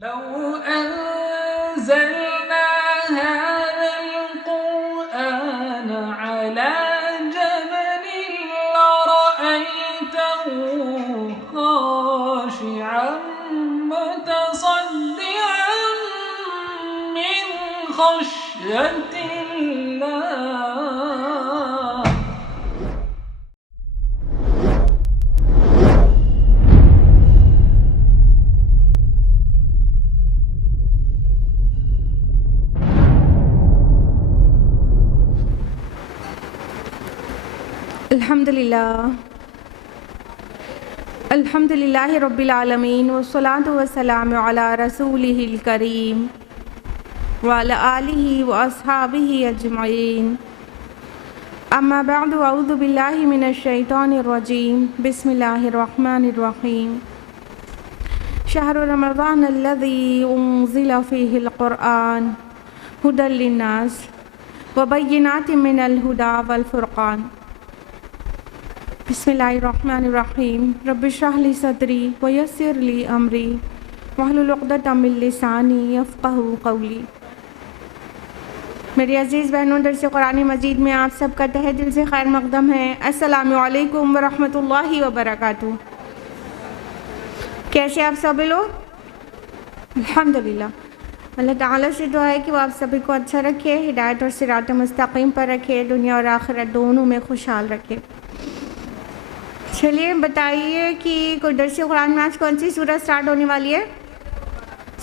لو أنزلنا هذا القرآن على جبل لرأيته خاشعا متصدعا من خشية الله. الحمدللہ رب العالمین والصلاة والسلام علی رسولہ الکریم وعلی آلہ واصحابہ اجمعین. اما بعد اعوذ باللہ من الشیطان الرجیم. بسم اللہ الرحمن الرحیم. شہر رمضان الذی انزل فیہ القرآن ھدی للناس وبینات من الھدی والفرقان. بسم اللہ الرحمن الرحیم. رب اشرح لی صدری ویسر لی امری واحلل عقدۃ من لسانی یفقہوا قولی. میری عزیز بہنوں، درس قرآن مجید میں آپ سب کا تہہ دل سے خیر مقدم ہے. السلام علیکم ورحمۃ اللہ وبرکاتہ. کیسے آپ سب لوگ؟ الحمدللہ. اللہ تعالیٰ سے دعا ہے کہ وہ آپ سبھی کو اچھا رکھے، ہدایت اور صراط مستقیم پر رکھے، دنیا اور آخرت دونوں میں خوشحال رکھے. چلیے بتائیے کہ کوئی درس قرآن میں آج کون سی سورہ سٹارٹ ہونے والی ہے؟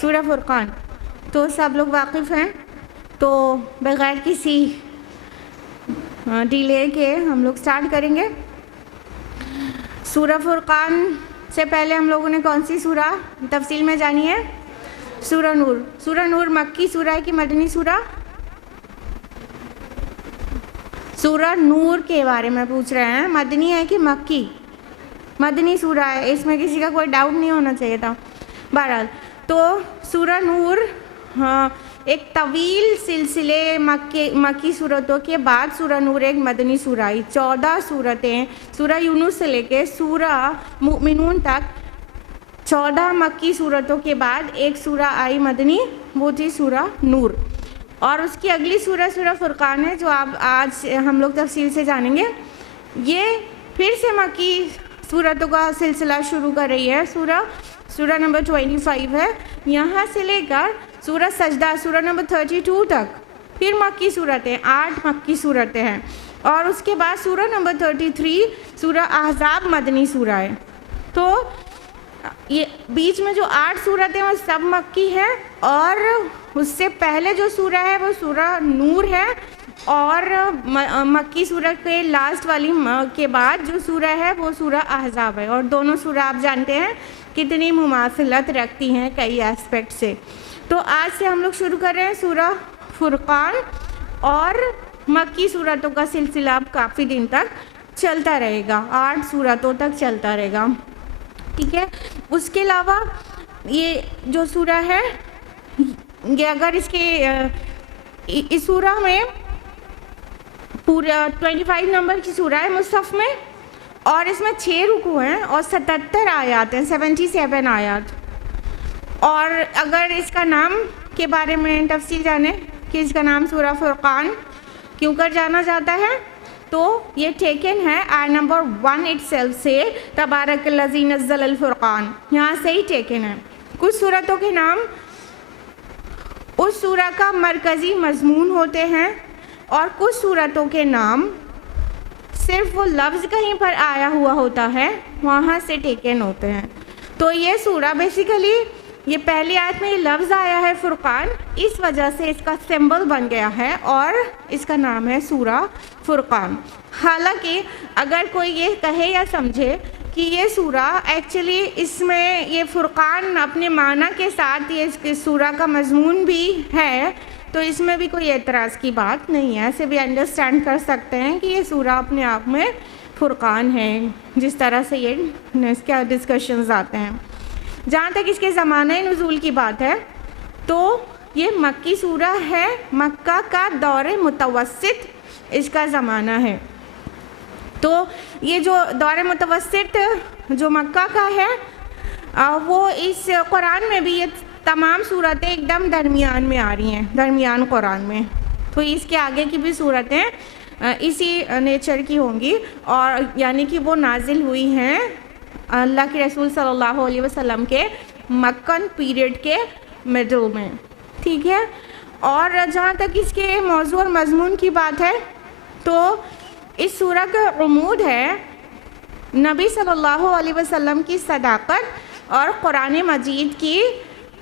سورہ فرقان. تو سب لوگ واقف ہیں، تو بغیر کسی ڈیلے کے ہم لوگ سٹارٹ کریں گے. سورہ فرقان سے پہلے ہم لوگوں نے کون سی سورہ تفصیل میں جانی ہے؟ سورہ نور. سورہ نور مکی سورہ ہے کہ مدنی سورہ؟ سورہ نور کے بارے میں پوچھ رہے ہیں، مدنی ہے کہ مکی؟ مدنی سورہ ہے، اس میں کسی کا کوئی ڈاؤٹ نہیں ہونا چاہیے تھا. بہرحال تو سورہ نور ایک طویل سلسلے مکی صورتوں کے بعد سورہ نور ایک مدنی سورہ آئی. 14 صورتیں سورہ یونس سے لے کے سورہ مؤمنون تک 14 مکی صورتوں کے بعد ایک سورہ آئی مدنی، وہ تھی سورہ نور. اور اس کی اگلی سورہ سورہ فرقان ہے، جو آپ آج ہم لوگ تفصیل سے جانیں گے. یہ پھر سے مکی سورتوں کا سلسلہ شروع کر رہی ہے. سورہ نمبر 25 ہے، یہاں سے لے کر سورہ سجدہ سورہ نمبر 32 تک پھر مکی صورتیں 8 مکی صورتیں ہیں. اور اس کے بعد سورہ نمبر 33 سورہ احزاب مدنی سورہ ہے. تو یہ بیچ میں جو 8 صورتیں وہ سب مکی ہیں، اور اس سے پہلے جو سورہ ہے وہ سورہ نور ہے، اور مکی سورہ کے لاسٹ والی کے بعد جو سورہ ہے وہ سورہ احزاب ہے. اور دونوں سورہ آپ جانتے ہیں کتنی مماثلت رکھتی ہیں کئی ایسپیکٹ سے. تو آج سے ہم لوگ شروع کر رہے ہیں سورہ فرقان، اور مکی صورتوں کا سلسلہ اب کافی دن تک چلتا رہے گا، 8 صورتوں تک چلتا رہے گا. ٹھیک ہے. اس کے علاوہ یہ جو سورہ ہے، یہ اگر اس سورہ میں پورا 25 نمبر کی سورہ ہے مصحف میں، اور اس میں 6 رکوع ہیں اور 77 آیات ہیں، 77 آیات. اور اگر اس کا نام کے بارے میں تفصیل جانیں کہ اس کا نام سورہ فرقان کیوں کر جانا جاتا ہے، تو یہ ٹیکن ہے آیت نمبر 1 itself سے، تبارک الذی نزل الفرقان، یہاں سے ہی ٹیکن ہے. کچھ صورتوں کے نام اس سورہ کا مرکزی مضمون ہوتے ہیں، اور کچھ صورتوں کے نام صرف وہ لفظ کہیں پر آیا ہوا ہوتا ہے وہاں سے ٹیکن ہوتے ہیں. تو یہ سورہ بیسیکلی یہ پہلی آیت میں یہ لفظ آیا ہے فرقان، اس وجہ سے اس کا سمبل بن گیا ہے اور اس کا نام ہے سورہ فرقان. حالانکہ اگر کوئی یہ کہے یا سمجھے کہ یہ سورہ ایکچولی اس میں یہ فرقان اپنے معنی کے ساتھ یہ اس سورہ کا مضمون بھی ہے، تو اس میں بھی کوئی اعتراض کی بات نہیں ہے. ایسے بھی انڈرسٹینڈ کر سکتے ہیں کہ یہ سورہ اپنے آپ میں فرقان ہے، جس طرح سے یہ اس کے ڈسکشنز آتے ہیں. جہاں تک اس کے زمانہ نزول کی بات ہے تو یہ مکی سورہ ہے، مکہ کا دور متوسط اس کا زمانہ ہے. تو یہ جو دور متوسط جو مکہ کا ہے وہ اس قرآن میں بھی یہ تمام صورتیں ایک دم درمیان میں آ رہی ہیں، درمیان قرآن میں. تو اس کے آگے کی بھی صورتیں اسی نیچر کی ہوں گی، اور یعنی کہ وہ نازل ہوئی ہیں اللہ کے رسول صلی اللہ علیہ وسلم کے مکن پیریڈ کے مڈل میں. ٹھیک ہے. اور جہاں تک اس کے موضوع اور مضمون کی بات ہے تو اس سورہ کا عمود ہے نبی صلی اللہ علیہ وسلم کی صداقت اور قرآن مجید کی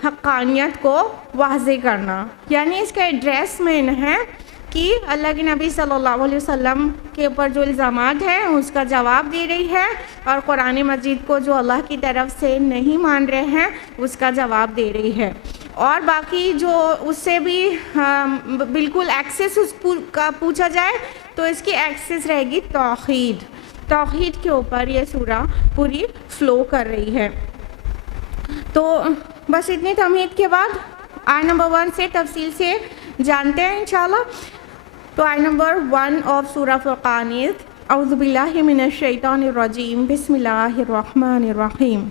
حقانیت کو واضح کرنا. یعنی اس کا ایڈریس مین ہے کہ اللہ کے نبی صلی اللہ علیہ وسلم کے اوپر جو الزامات ہیں اس کا جواب دے رہی ہے، اور قرآن مجید کو جو اللہ کی طرف سے نہیں مان رہے ہیں اس کا جواب دے رہی ہے. اور باقی جو اس سے بھی بالکل ایکسس اس کا پوچھا جائے تو اس کی ایکسس رہے گی توحید. توحید کے اوپر یہ سورہ پوری فلو کر رہی ہے. تو بس اتنی تمہید کے بعد آیت نمبر 1 سے تفصیل سے جانتے ہیں انشاءاللہ. تو آیت نمبر 1 آف سورہ فرقان از اعوذ باللہ من الشیطان الرجیم بسم اللہ الرحمن الرحیم.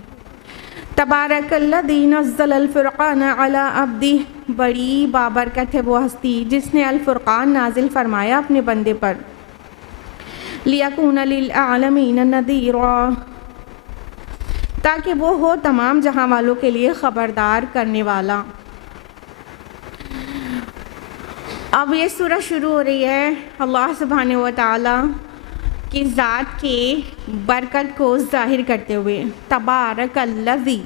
تبارک الذی نزل الفرقان علی عبدہ، بڑی بابرکت ہے وہ ہستی جس نے الفرقان نازل فرمایا اپنے بندے پر. لیکون للعالمین نذیرا، تاکہ وہ ہو تمام جہاں والوں کے لیے خبردار کرنے والا. اب یہ سورہ شروع ہو رہی ہے اللہ سبحانہ و تعالی کی ذات کی برکت کو ظاہر کرتے ہوئے. تبارک الذی،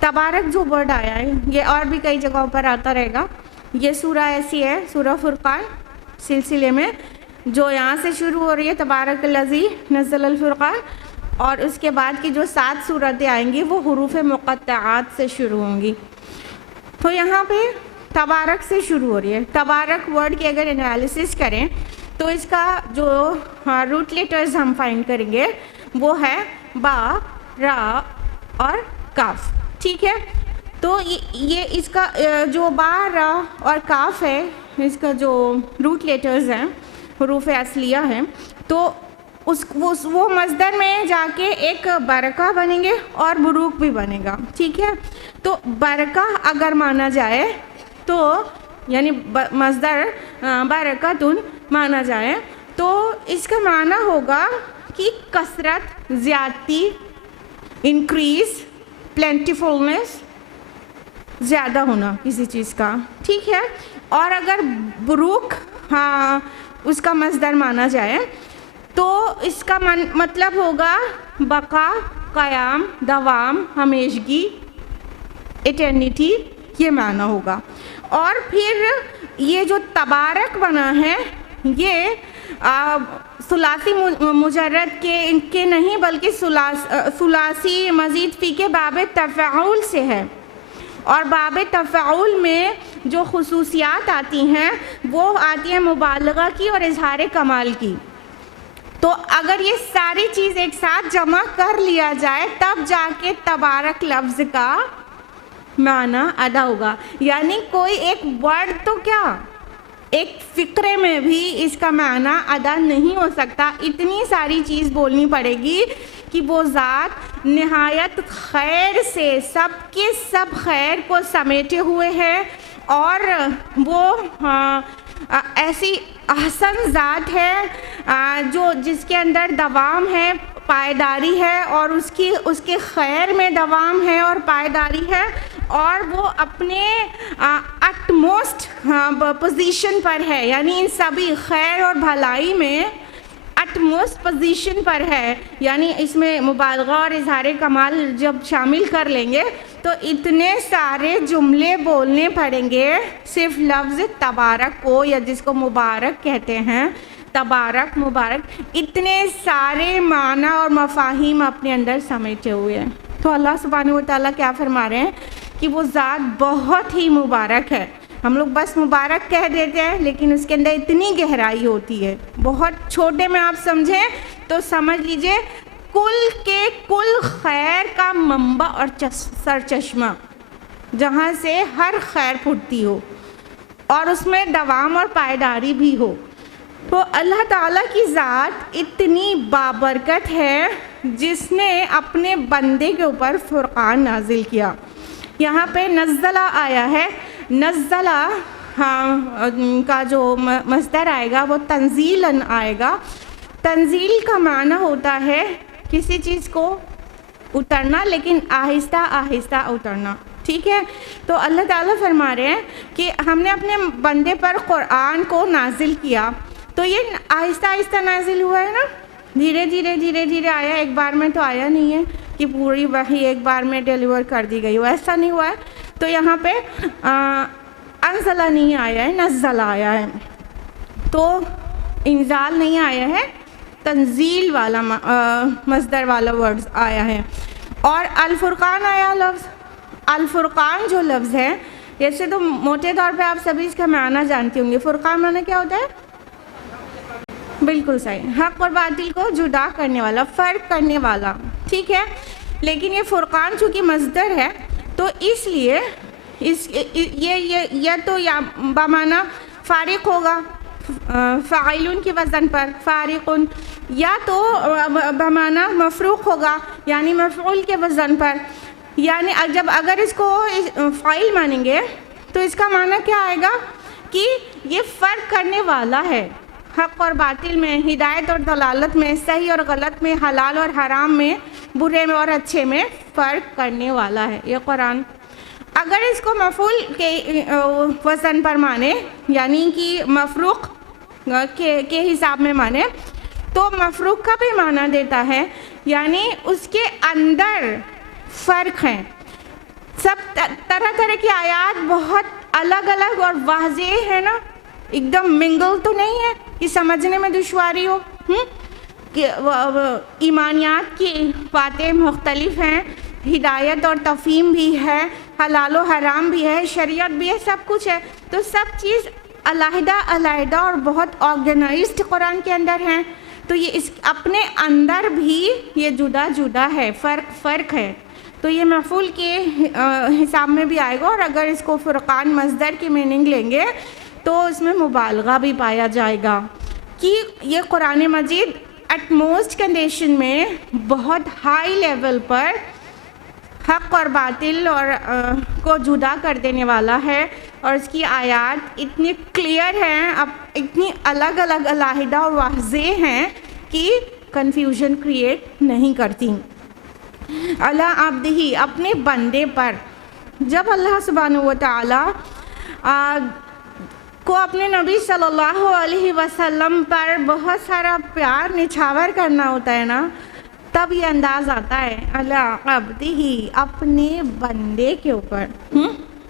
تبارک جو ورڈ آیا ہے یہ اور بھی کئی جگہوں پر آتا رہے گا. یہ سورہ ایسی ہے سورہ فرقان سلسلے میں جو یہاں سے شروع ہو رہی ہے تبارک الذی نزل الفرقان، اور اس کے بعد کی جو 7 صورتیں آئیں گی وہ حروف مقطعات سے شروع ہوں گی. تو یہاں پہ تبارک سے شروع ہو رہی ہے. تبارک ورڈ کی اگر انالیسس کریں تو اس کا جو روٹ لیٹرز ہم فائنڈ کریں گے وہ ہے با، را اور کاف. ٹھیک ہے. تو یہ اس کا جو با، را اور کاف ہے اس کا جو روٹ لیٹرز ہیں حروف اصلیہ ہیں، تو وہ مصدر میں جا کے ایک برکہ بنیں گے اور بروک بھی بنے گا. ٹھیک ہے. تو برکہ اگر مانا جائے تو یعنی مصدر برکتن مانا جائے تو اس کا معنی ہوگا کہ کثرت، زیادتی، انکریز، پلینٹیفولنس، زیادہ ہونا کسی چیز کا. ٹھیک ہے. اور اگر بروک اس کا مصدر مانا جائے تو اس کا مطلب ہوگا بقا، قیام، دوام، ہمیشگی، ایٹرنیٹی، یہ معنی ہوگا. اور پھر یہ جو تبارک بنا ہے یہ ثلاثی مجرد کے نہیں بلکہ ثلاثی مزید فی کے باب تفعول سے ہے، اور باب تفعول میں جو خصوصیات آتی ہیں وہ آتی ہیں مبالغہ کی اور اظہار کمال کی. تو اگر یہ ساری چیز ایک ساتھ جمع کر لیا جائے تب جا کے تبارک لفظ کا معنی ادا ہوگا. یعنی کوئی ایک ورڈ تو کیا ایک فقرے میں بھی اس کا معنی ادا نہیں ہو سکتا. اتنی ساری چیز بولنی پڑے گی کہ وہ ذات نہایت خیر سے سب کے سب خیر کو سمیٹے ہوئے ہے، اور وہ ایسی احسن ذات ہے جس کے اندر دوام ہے، پائیداری ہے، اور اس کے خیر میں دوام ہے اور پائیداری ہے، اور وہ اپنے اٹ موسٹ پوزیشن پر ہے. یعنی ان سبھی خیر اور بھلائی میں اٹ موسٹ پوزیشن پر ہے. یعنی اس میں مبالغہ اور اظہار کمال جب شامل کر لیں گے تو اتنے سارے جملے بولنے پڑیں گے صرف لفظ تبارک کو، یا جس کو مبارک کہتے ہیں، تبارک، مبارک، اتنے سارے معنی اور مفاہیم اپنے اندر سمیٹے ہوئے ہیں. تو اللہ سبحانہ و تعالیٰ کیا فرما رہے ہیں کہ وہ ذات بہت ہی مبارک ہے. ہم لوگ بس مبارک کہہ دیتے ہیں لیکن اس کے اندر اتنی گہرائی ہوتی ہے. بہت چھوٹے میں آپ سمجھیں تو سمجھ لیجئے کل کے کل خیر کا منبع اور سرچشمہ، جہاں سے ہر خیر پھوٹتی ہو اور اس میں دوام اور پائیداری بھی ہو. تو اللہ تعالیٰ کی ذات اتنی بابرکت ہے جس نے اپنے بندے کے اوپر فرقان نازل کیا. یہاں پہ نزلہ آیا ہے، نزلہ کا جو مصدر آئے گا وہ تنزیلاً آئے گا. تنزیل کا معنی ہوتا ہے کسی چیز کو اترنا، لیکن آہستہ آہستہ اترنا. ٹھیک ہے، تو اللہ تعالیٰ فرما رہے ہیں کہ ہم نے اپنے بندے پر قرآن کو نازل کیا، تو یہ آہستہ آہستہ نازل ہوا ہے نا، دھیرے دھیرے دھیرے دھیرے آیا، ایک بار میں تو آیا نہیں ہے کہ پوری وحی ایک بار میں ڈیلیور کر دی گئی، ایسا نہیں ہوا ہے. تو یہاں پہ انزلہ نہیں آیا ہے، نزل آیا ہے. تو انزال نہیں آیا ہے، تنزیل والا مصدر والا ورڈز آیا ہے. اور الفرقان آیا لفظ. الفرقان جو لفظ ہے، جیسے تو موٹے طور پہ آپ سبھی اس کا معنی جانتی ہوں گے. فرقان معنی کیا ہوتا ہے؟ بالکل صحیح، حق اور باطل کو جدا کرنے والا، فرق کرنے والا. ٹھیک ہے، لیکن یہ فرقان چونکہ مصدر ہے تو اس لیے یہ تو یا بمعنی فارق ہوگا، فاعلون کی وزن پر فارقن، یا تو بمعنی مفروق ہوگا یعنی مفعول کے وزن پر. یعنی جب اگر اس کو فاعل مانیں گے تو اس کا معنی کیا آئے گا کہ یہ فرق کرنے والا ہے، حق اور باطل میں، ہدایت اور ضلالت میں، صحیح اور غلط میں، حلال اور حرام میں، برے میں اور اچھے میں فرق کرنے والا ہے یہ قرآن. اگر اس کو مفعول کے وزن پر مانے یعنی کہ مفروق کے حساب میں مانے تو مفروق کا بھی معنی دیتا ہے، یعنی اس کے اندر فرق ہے. سب طرح طرح کی آیات بہت الگ الگ اور واضح ہے نا، ایک دم منگل تو نہیں ہے کہ سمجھنے میں دشواری ہو. کہ ایمانیات کی باتیں مختلف ہیں، ہدایت اور تفہیم بھی ہے، حلال و حرام بھی ہے، شریعت بھی ہے، سب کچھ ہے. تو سب چیز علیحدہ علیحدہ اور بہت آرگنائزڈ قرآن کے اندر ہیں. تو یہ اس اپنے اندر بھی یہ جدا جدا ہے، فرق ہے. تو یہ مفعول کے حساب میں بھی آئے گا، اور اگر اس کو فرقان مصدر کی میننگ لیں گے تو اس میں مبالغہ بھی پایا جائے گا کہ یہ قرآن مجید ایٹ موسٹ کنڈیشن میں بہت ہائی لیول پر حق اور باطل اور کو جدا کر دینے والا ہے، اور اس کی آیات اتنی کلیئر ہیں، اب اتنی الگ الگ علیحدہ اور واضح ہیں کہ کنفیوژن کریٹ نہیں کرتی. اللہ عبدہ، اپنے بندے پر. جب اللہ سبحانہ و تعالی کو اپنے نبی صلی اللہ علیہ وسلم پر بہت سارا پیار نچھاور کرنا ہوتا ہے نا، تب یہ انداز آتا ہے اللہ عبدہ، اپنے بندے کے اوپر.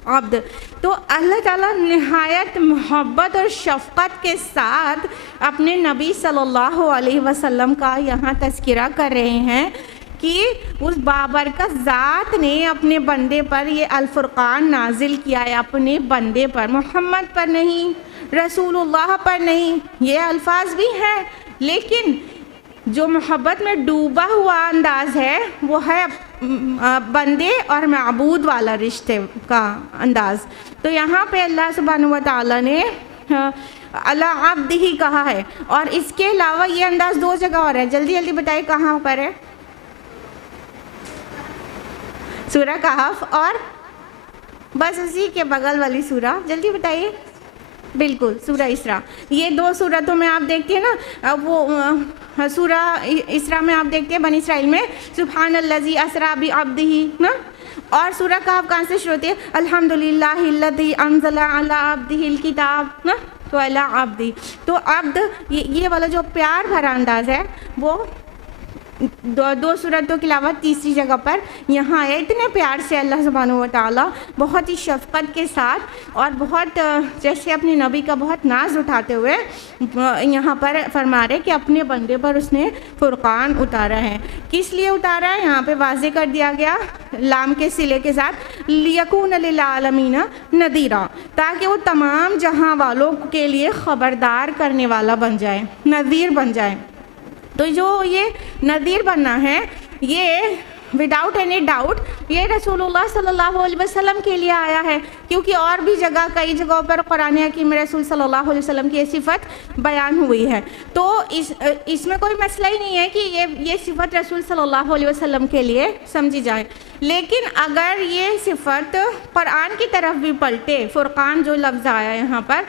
عبد تو اللہ تعالیٰ نہایت محبت اور شفقت کے ساتھ اپنے نبی صلی اللہ علیہ وسلم کا یہاں تذکرہ کر رہے ہیں کہ اس بابرکت ذات نے اپنے بندے پر یہ الفرقان نازل کیا ہے، اپنے بندے پر، محمد پر نہیں، رسول اللہ پر نہیں. یہ الفاظ بھی ہیں لیکن جو محبت میں ڈوبا ہوا انداز ہے وہ ہے بندے اور معبود والا رشتے کا انداز. تو یہاں پہ اللہ سبحانہ و تعالیٰ نے اللہ عبد ہی کہا ہے، اور اس کے علاوہ یہ انداز دو جگہ اور ہے. جلدی جلدی بتائیے کہاں پر ہے؟ سورہ کہف اور بس اسی کے بغل والی سورہ، جلدی بتائیے. بالکل سورہ اسراء. یہ دو سورتوں میں آپ دیکھتے ہیں نا، وہ سورہ اسراء میں آپ دیکھتے ہیں بنی اسرائیل میں سبحان الذی اسریٰ بعبدہ نا، اور سورہ کہف کہاں سے شروع ہوتی ہے؟ الحمدللہ الذی انزل علی عبدہ الکتاب نا. تو اللہ عبدی، تو عبد یہ والا جو پیار بھرا انداز ہے وہ دو صورتوں کے علاوہ تیسری جگہ پر یہاں ہے. اتنے پیار سے اللہ سبحانہ و تعالیٰ بہت ہی شفقت کے ساتھ اور بہت جیسے اپنے نبی کا بہت ناز اٹھاتے ہوئے یہاں پر فرما رہے کہ اپنے بندے پر اس نے فرقان اتارا ہے. کس لیے اتارا ہے؟ یہاں پہ واضح کر دیا گیا لام کے صلے کے ساتھ، لیکون للعالمین نذیرا، تاکہ وہ تمام جہاں والوں کے لیے خبردار کرنے والا بن جائے، نذیر بن جائے. تو جو یہ نذیر بننا ہے یہ وداؤٹ اینی ڈاؤٹ یہ رسول اللہ صلی اللہ علیہ وسلم کے لیے آیا ہے، کیونکہ اور بھی جگہ کئی جگہوں پر قرآن حکیم میں رسول صلی اللہ علیہ وسلم کی یہ صفت بیان ہوئی ہے. تو اس میں کوئی مسئلہ ہی نہیں ہے کہ یہ صفت رسول صلی اللہ علیہ وسلم کے لیے سمجھی جائے. لیکن اگر یہ صفت قرآن کی طرف بھی پلٹے، فرقان جو لفظ آیا یہاں پر،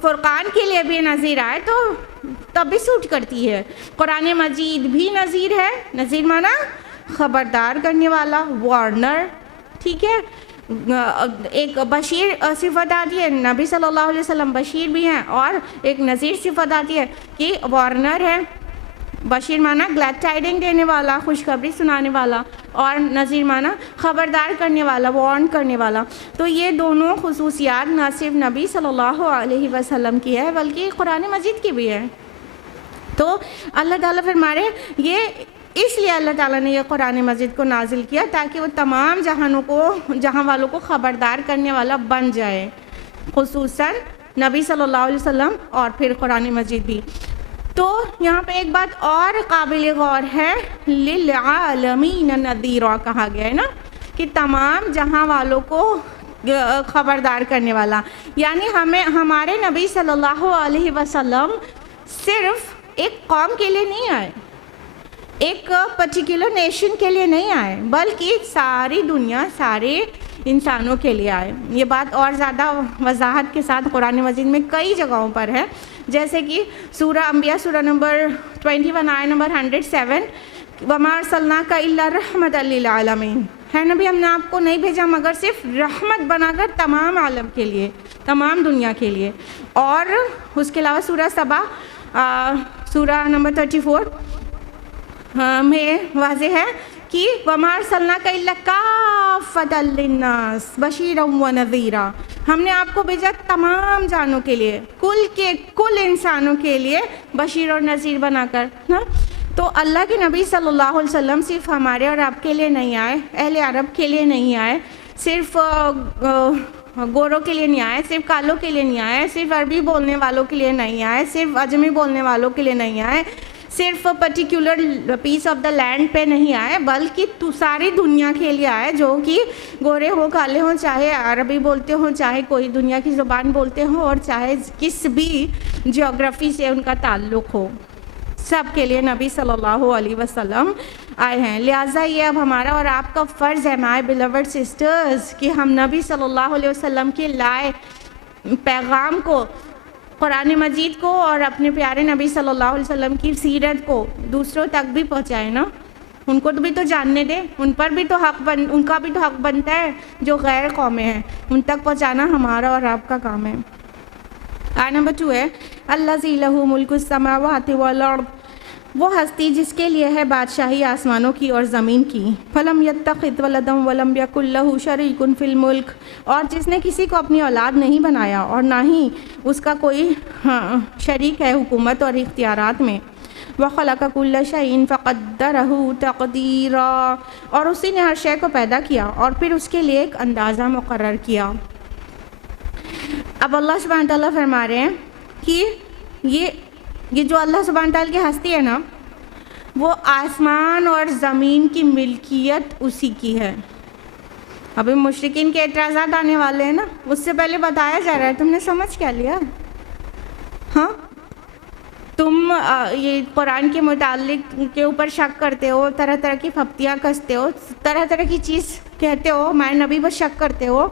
فرقان کے لیے بھی نذیر آئے تو تب بھی سوٹ کرتی ہے. قرآن مجید بھی نذیر ہے، نذیر مانا خبردار کرنے والا، وارنر، ٹھیک ہے. ایک بشیر صفت آتی ہے، نبی صلی اللہ علیہ وسلم بشیر بھی ہیں، اور ایک نذیر صفت آتی ہے کہ وارنر ہے. بشیر مانا گلیڈ ٹائڈنگ دینے والا، خوشخبری سنانے والا، اور نذیر مانا خبردار کرنے والا، وارن کرنے والا. تو یہ دونوں خصوصیات نہ صرف نبی صلی اللہ علیہ وسلم کی ہے بلکہ قرآن مجید کی بھی ہے. تو اللہ تعالیٰ فرما رہے یہ اس لیے اللہ تعالیٰ نے یہ قرآن مجید کو نازل کیا تاکہ وہ تمام جہاں والوں کو خبردار کرنے والا بن جائے، خصوصاً نبی صلی اللہ علیہ وسلم اور پھر قرآن مجید بھی. تو یہاں پہ ایک بات اور قابل غور ہے، للعالمین نذیرا کہا گیا ہے نا، کہ تمام جہاں والوں کو خبردار کرنے والا. یعنی ہمارے نبی صلی اللہ علیہ وسلم صرف ایک قوم کے لیے نہیں آئے، ایک پرٹیکولر نیشن کے لیے نہیں آئے، بلکہ ساری دنیا، سارے انسانوں کے لیے آئے. یہ بات اور زیادہ وضاحت کے ساتھ قرآن مجید میں کئی جگہوں پر ہے، جیسے کہ سورہ انبیاء سورہ نمبر 21 آیت نمبر 107، وَمَا أَرْسَلْنَاكَ إِلَّا رَحْمَةً لِّلْعَالَمِينَ. ہے نبی، ہم نے آپ کو نہیں بھیجا مگر صرف رحمت بنا کر تمام عالم کے لیے، تمام دنیا کے لیے. اور اس کے علاوہ سورہ سبا سورہ نمبر 34 میں واضح ہے کہ وَمَا أَرْسَلْنَاكَ إِلَّا كَافَّةً لِّلنَّاسِ بَشِيرًا وَنَذِيرًا. ہم نے آپ کو بھیجا تمام جانوں کے لیے، کل انسانوں کے لیے بشیر اور نذیر بنا کر. تو اللہ کے نبی صلی اللہ علیہ وسلم صرف ہمارے اور آپ کے لیے نہیں آئے، اہل عرب کے لیے نہیں آئے، صرف گوروں کے لیے نہیں آئے، صرف کالوں کے لیے نہیں آئے، صرف عربی بولنے والوں کے لیے نہیں آئے، صرف عجمی بولنے والوں کے لیے نہیں آئے، صرف particular piece of the land پہ نہیں آئے، بلکہ ساری دنیا کے لیے آئے، جو کہ گورے ہوں، کالے ہوں، چاہے عربی بولتے ہوں، چاہے کوئی دنیا کی زبان بولتے ہوں، اور چاہے کس بھی جیوگرافی سے ان کا تعلق ہو، سب کے لیے نبی صلی اللہ علیہ وسلم آئے ہیں. لہٰذا یہ اب ہمارا اور آپ کا فرض ہے مائی بیلوڈ سسٹرز کہ ہم نبی صلی اللہ علیہ وسلم کے لائے پیغام کو، قرآن مجید کو، اور اپنے پیارے نبی صلی اللہ علیہ وسلم کی سیرت کو دوسروں تک بھی پہنچائے نا. ان کو بھی تو جاننے دیں، ان پر بھی تو ان کا بھی تو حق بنتا ہے جو غیر قومیں ہیں، ان تک پہنچانا ہمارا اور آپ کا کام ہے. آیت نمبر 2 ہے الذی لہ ملک السماوات والارض، وہ ہستی جس کے لیے ہے بادشاہی آسمانوں کی اور زمین کی. فلم یتخذ ولدا ولم یکن لہ شریک فی الملک، اور جس نے کسی کو اپنی اولاد نہیں بنایا اور نہ ہی اس کا کوئی شریک ہے حکومت اور اختیارات میں. وخلق کل شیء فقدرہ تقدیرا، اور اسی نے ہر شے کو پیدا کیا اور پھر اس کے لیے ایک اندازہ مقرر کیا. اب اللہ سبحانہ تعالیٰ فرما رہے ہیں کہ یہ جو اللہ سبحانہ تعالیٰ کی ہستی ہے نا، وہ آسمان اور زمین کی ملکیت اسی کی ہے. ابھی مشرکین کے اعتراضات آنے والے ہیں نا، اس سے پہلے بتایا جا رہا ہے، تم نے سمجھ کیا لیا؟ ہاں، تم یہ قرآن کے متعلق کے اوپر شک کرتے ہو، طرح طرح کی پھپتیاں کستے ہو، طرح طرح کی چیز کہتے ہو، میں نبی پر شک کرتے ہو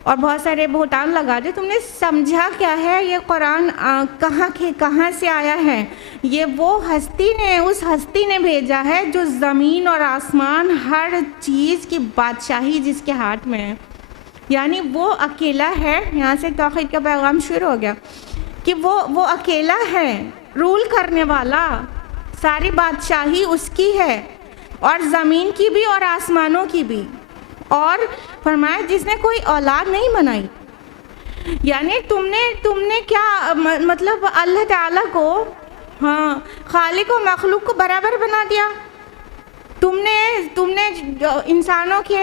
اور بہت سارے بہتان لگا دے. تم نے سمجھا کیا ہے یہ قرآن کہاں سے آیا ہے؟ یہ وہ ہستی نے، اس ہستی نے بھیجا ہے جو زمین اور آسمان ہر چیز کی بادشاہی جس کے ہاتھ میں ہے. یعنی وہ اکیلا ہے. یہاں سے توحید کا پیغام شروع ہو گیا کہ وہ اکیلا ہے، رول کرنے والا، ساری بادشاہی اس کی ہے، اور زمین کی بھی اور آسمانوں کی بھی. اور فرمایا جس نے کوئی اولاد نہیں بنائی. یعنی تم نے کیا مطلب اللہ تعالیٰ کو، خالق و مخلوق کو برابر بنا دیا. تم نے انسانوں کے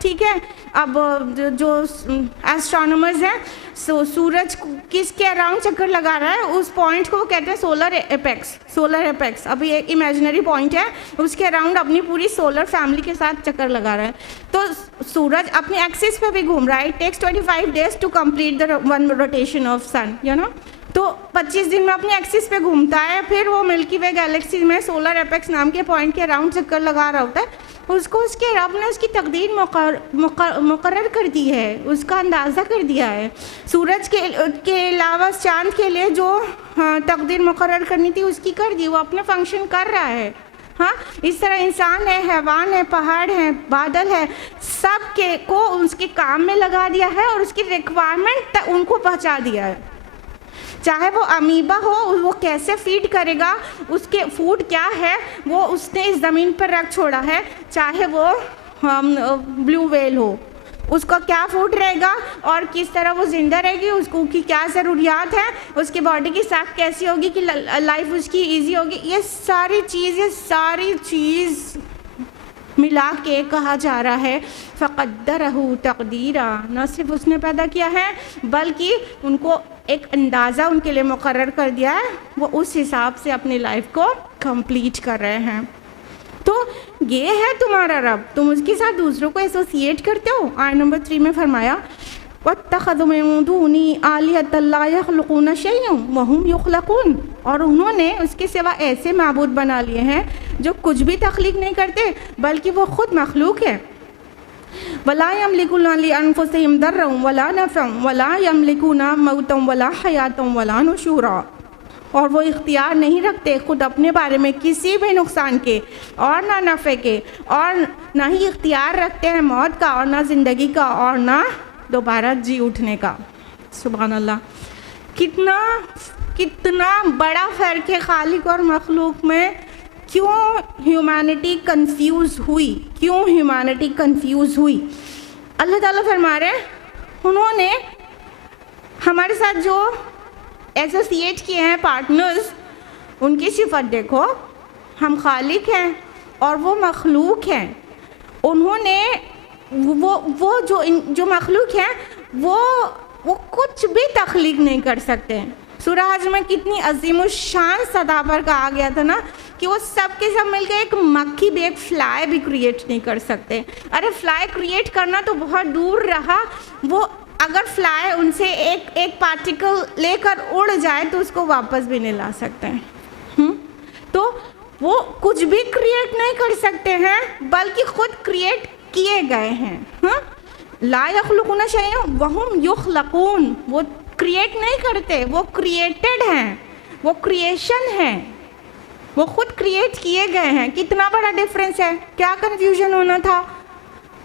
ٹھیک ہے. اب جو ایسٹرونامرز ہیں سورج کس کے اراؤنڈ چکر لگا رہا ہے, اس پوائنٹ کو وہ کہتے ہیں سولر ایپیکس. سولر ایپیکس ابھی ایک امیجنری پوائنٹ ہے, اس کے اراؤنڈ اپنی پوری سولر فیملی کے ساتھ چکر لگا رہا ہے. تو سورج اپنی ایکسس پہ بھی گھوم رہا ہے. It takes 25 days to complete the one rotation of sun, you know. تو 25 دن میں اپنی ایکسس پہ گھومتا ہے. پھر وہ ملکی وے گیلیکسی میں سولر ایپیکس نام کے پوائنٹ کے اراؤنڈ چکر لگا رہا ہوتا ہے. اس کو اس کے رب نے اس کی تقدیر مقرر کر دی ہے, اس کا اندازہ کر دیا ہے. سورج کے علاوہ چاند کے لیے جو تقدیر مقرر کرنی تھی اس کی کر دی, وہ اپنا فنکشن کر رہا ہے. ہاں, اس طرح انسان ہے, حیوان ہے, پہاڑ ہے, بادل ہے, سب کے کو اس کے کام میں لگا دیا ہے اور اس کی ریکوائرمنٹ ان کو پہنچا دیا ہے. چاہے وہ امیبا ہو, وہ کیسے فیڈ کرے گا, اس کے فوڈ کیا ہے, وہ اس نے اس زمین پر رکھ چھوڑا ہے. چاہے وہ بلو ویل ہو, اس کا کیا فوڈ رہے گا اور کس طرح وہ زندہ رہے گی, اس کو کی کیا ضروریات ہیں, اس کی باڈی کی ساخت کیسی ہوگی کہ لائف اس کی ایزی ہوگی. یہ ساری چیز ملا کے کہا جا رہا ہے فقدرہ تقدیرا. نہ صرف اس نے پیدا کیا ہے بلکہ ان کو ایک اندازہ ان کے لیے مقرر کر دیا ہے, وہ اس حساب سے اپنی لائف کو کمپلیٹ کر رہے ہیں. تو یہ ہے تمہارا رب, تم اس کے ساتھ دوسروں کو ایسوسیٹ کرتے ہو. آیت نمبر 3 میں فرمایا وَاتَّخَذُوا مِن دُونِهِ آلِهَةً لَا يَخْلُقُونَ شَيْئًا وَهُمْ يُخْلَقُونَ. اور انہوں نے اس کے سوا ایسے معبود بنا لیے ہیں جو کچھ بھی تخلیق نہیں کرتے بلکہ وہ خود مخلوق ہے. وَلَا يَمْلِكُونَ لِأَنفُسِهِمْ ضَرًّا وَلَا نَفْعًا وَلَا يَمْلِكُونَ مَوْتًا وَلَا حَيَاةً وَلَا نُشُورًا. اور وہ اختیار نہیں رکھتے خود اپنے بارے میں کسی بھی نقصان کے اور نہ نفع کے, اور نہ ہی اختیار رکھتے ہیں موت کا اور نہ زندگی کا اور نہ دوبارہ جی اٹھنے کا. سبحان اللہ, کتنا بڑا فرق ہے خالق اور مخلوق میں. کیوں ہیومینٹی کنفیوز ہوئی, اللہ تعالیٰ فرما رہے ہیں انہوں نے ہمارے ساتھ جو ایسوسیٹ کیے ہیں پارٹنرز, ان کی صفت دیکھو, ہم خالق ہیں اور وہ مخلوق ہیں. انہوں نے وہ جو مخلوق ہیں وہ کچھ بھی تخلیق نہیں کر سکتے. سورہ حج میں کتنی عظیم الشان صدا پر کہا گیا تھا نا کہ وہ سب کے سب مل کے ایک مکھی بھی, ایک فلائی بھی کریٹ نہیں کر سکتے. ارے فلائی کریٹ کرنا تو بہت دور رہا, وہ اگر فلائی ان سے ایک پارٹیکل لے کر اڑ جائے تو اس کو واپس بھی نہیں لا سکتے ہیں. تو وہ کچھ بھی کریٹ نہیں کر سکتے ہیں بلکہ خود کریٹ کیے گئے ہیں. لا یخلقون شیئا وہم یخلقون, وہ کریٹ نہیں کرتے, وہ کریٹڈ ہیں, وہ کریشن ہیں, وہ خود کریٹ کیے گئے ہیں. کتنا بڑا ڈفرینس ہے, کیا کنفیوژن ہونا تھا.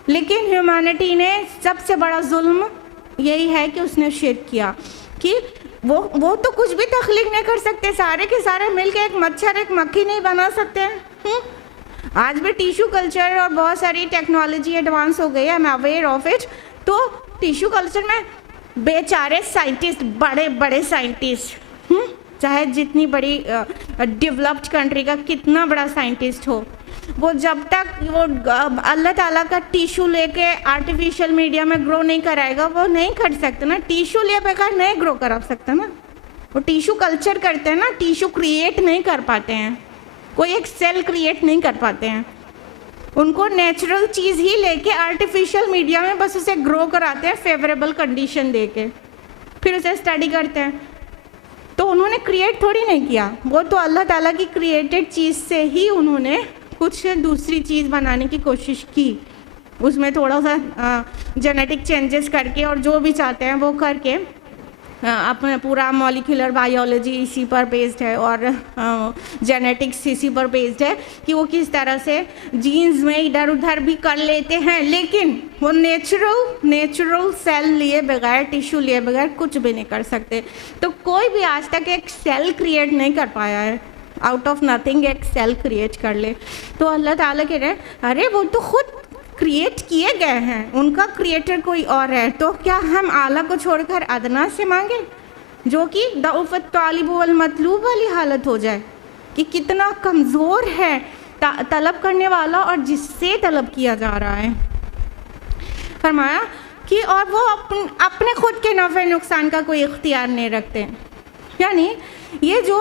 لیکن ہیومینٹی نے سب سے بڑا ظلم یہی ہے کہ اس نے شرک کیا کہ وہ تو کچھ بھی تخلیق نہیں کر سکتے, سارے کے سارے مل کے ایک مچھر ایک مکھی نہیں بنا سکتے. آج بھی ٹیشو کلچر اور بہت ساری ٹیکنالوجی ایڈوانس ہو گئی ہے, I'm aware of it. تو ٹیشو کلچر میں بیچارے سائنٹسٹ, بڑے سائنٹسٹ, چاہے جتنی بڑی ڈیولپڈ کنٹری کا کتنا بڑا سائنٹسٹ ہو, وہ جب تک وہ اللہ تعالیٰ کا ٹیشو لے کے آرٹیفیشیل میڈیا میں گرو نہیں کرائے گا وہ نہیں کر سکتے نا. ٹیشو لے بغیر نہیں گرو کرا سکتا نا. وہ ٹیشو کلچر کرتے ہیں نا, ٹیشو کریٹ نہیں کر پاتے ہیں, کوئی ایک سیل کریٹ نہیں کر پاتے ہیں. ان کو نیچرل چیز ہی لے کے آرٹیفیشیل میڈیا میں بس اسے گرو کراتے ہیں فیوریبل کنڈیشن دے کے, پھر اسے اسٹڈی کرتے ہیں. تو انہوں نے کریٹ تھوڑی نہیں کیا, وہ تو اللہ تعالیٰ کی کریٹڈ چیز سے ہی انہوں نے کچھ دوسری چیز بنانے کی کوشش کی, اس میں تھوڑا سا جینیٹک چینجز کر کے اور جو بھی چاہتے ہیں وہ کر کے. اپنا پورا مولیکولر بائیولوجی اسی پر بیسڈ ہے اور جینیٹکس اسی پر بیسڈ ہے کہ وہ کس طرح سے جینز میں ادھر ادھر بھی کر لیتے ہیں, لیکن وہ نیچرل سیل لیے بغیر, ٹیشو لیے بغیر کچھ بھی نہیں کر سکتے. تو کوئی بھی آج تک ایک سیل کریٹ نہیں کر پایا ہے, آؤٹ آف نتھنگ ایک سیل کریٹ کر لے. تو اللہ تعالیٰ کہہ رہے ہیں ارے وہ تو خود کریٹ کیے گئے ہیں, ان کا کریٹر کوئی اور ہے. تو کیا ہم اعلیٰ کو چھوڑ کر ادنا سے مانگیں, جو کہ ضعف الطالب والمطلوب والی حالت ہو جائے کہ کتنا کمزور ہے طلب کرنے والا اور جس سے طلب کیا جا رہا ہے. فرمایا کہ اور وہ اپنے خود کے نفع نقصان کا کوئی اختیار نہیں رکھتے. یعنی یہ جو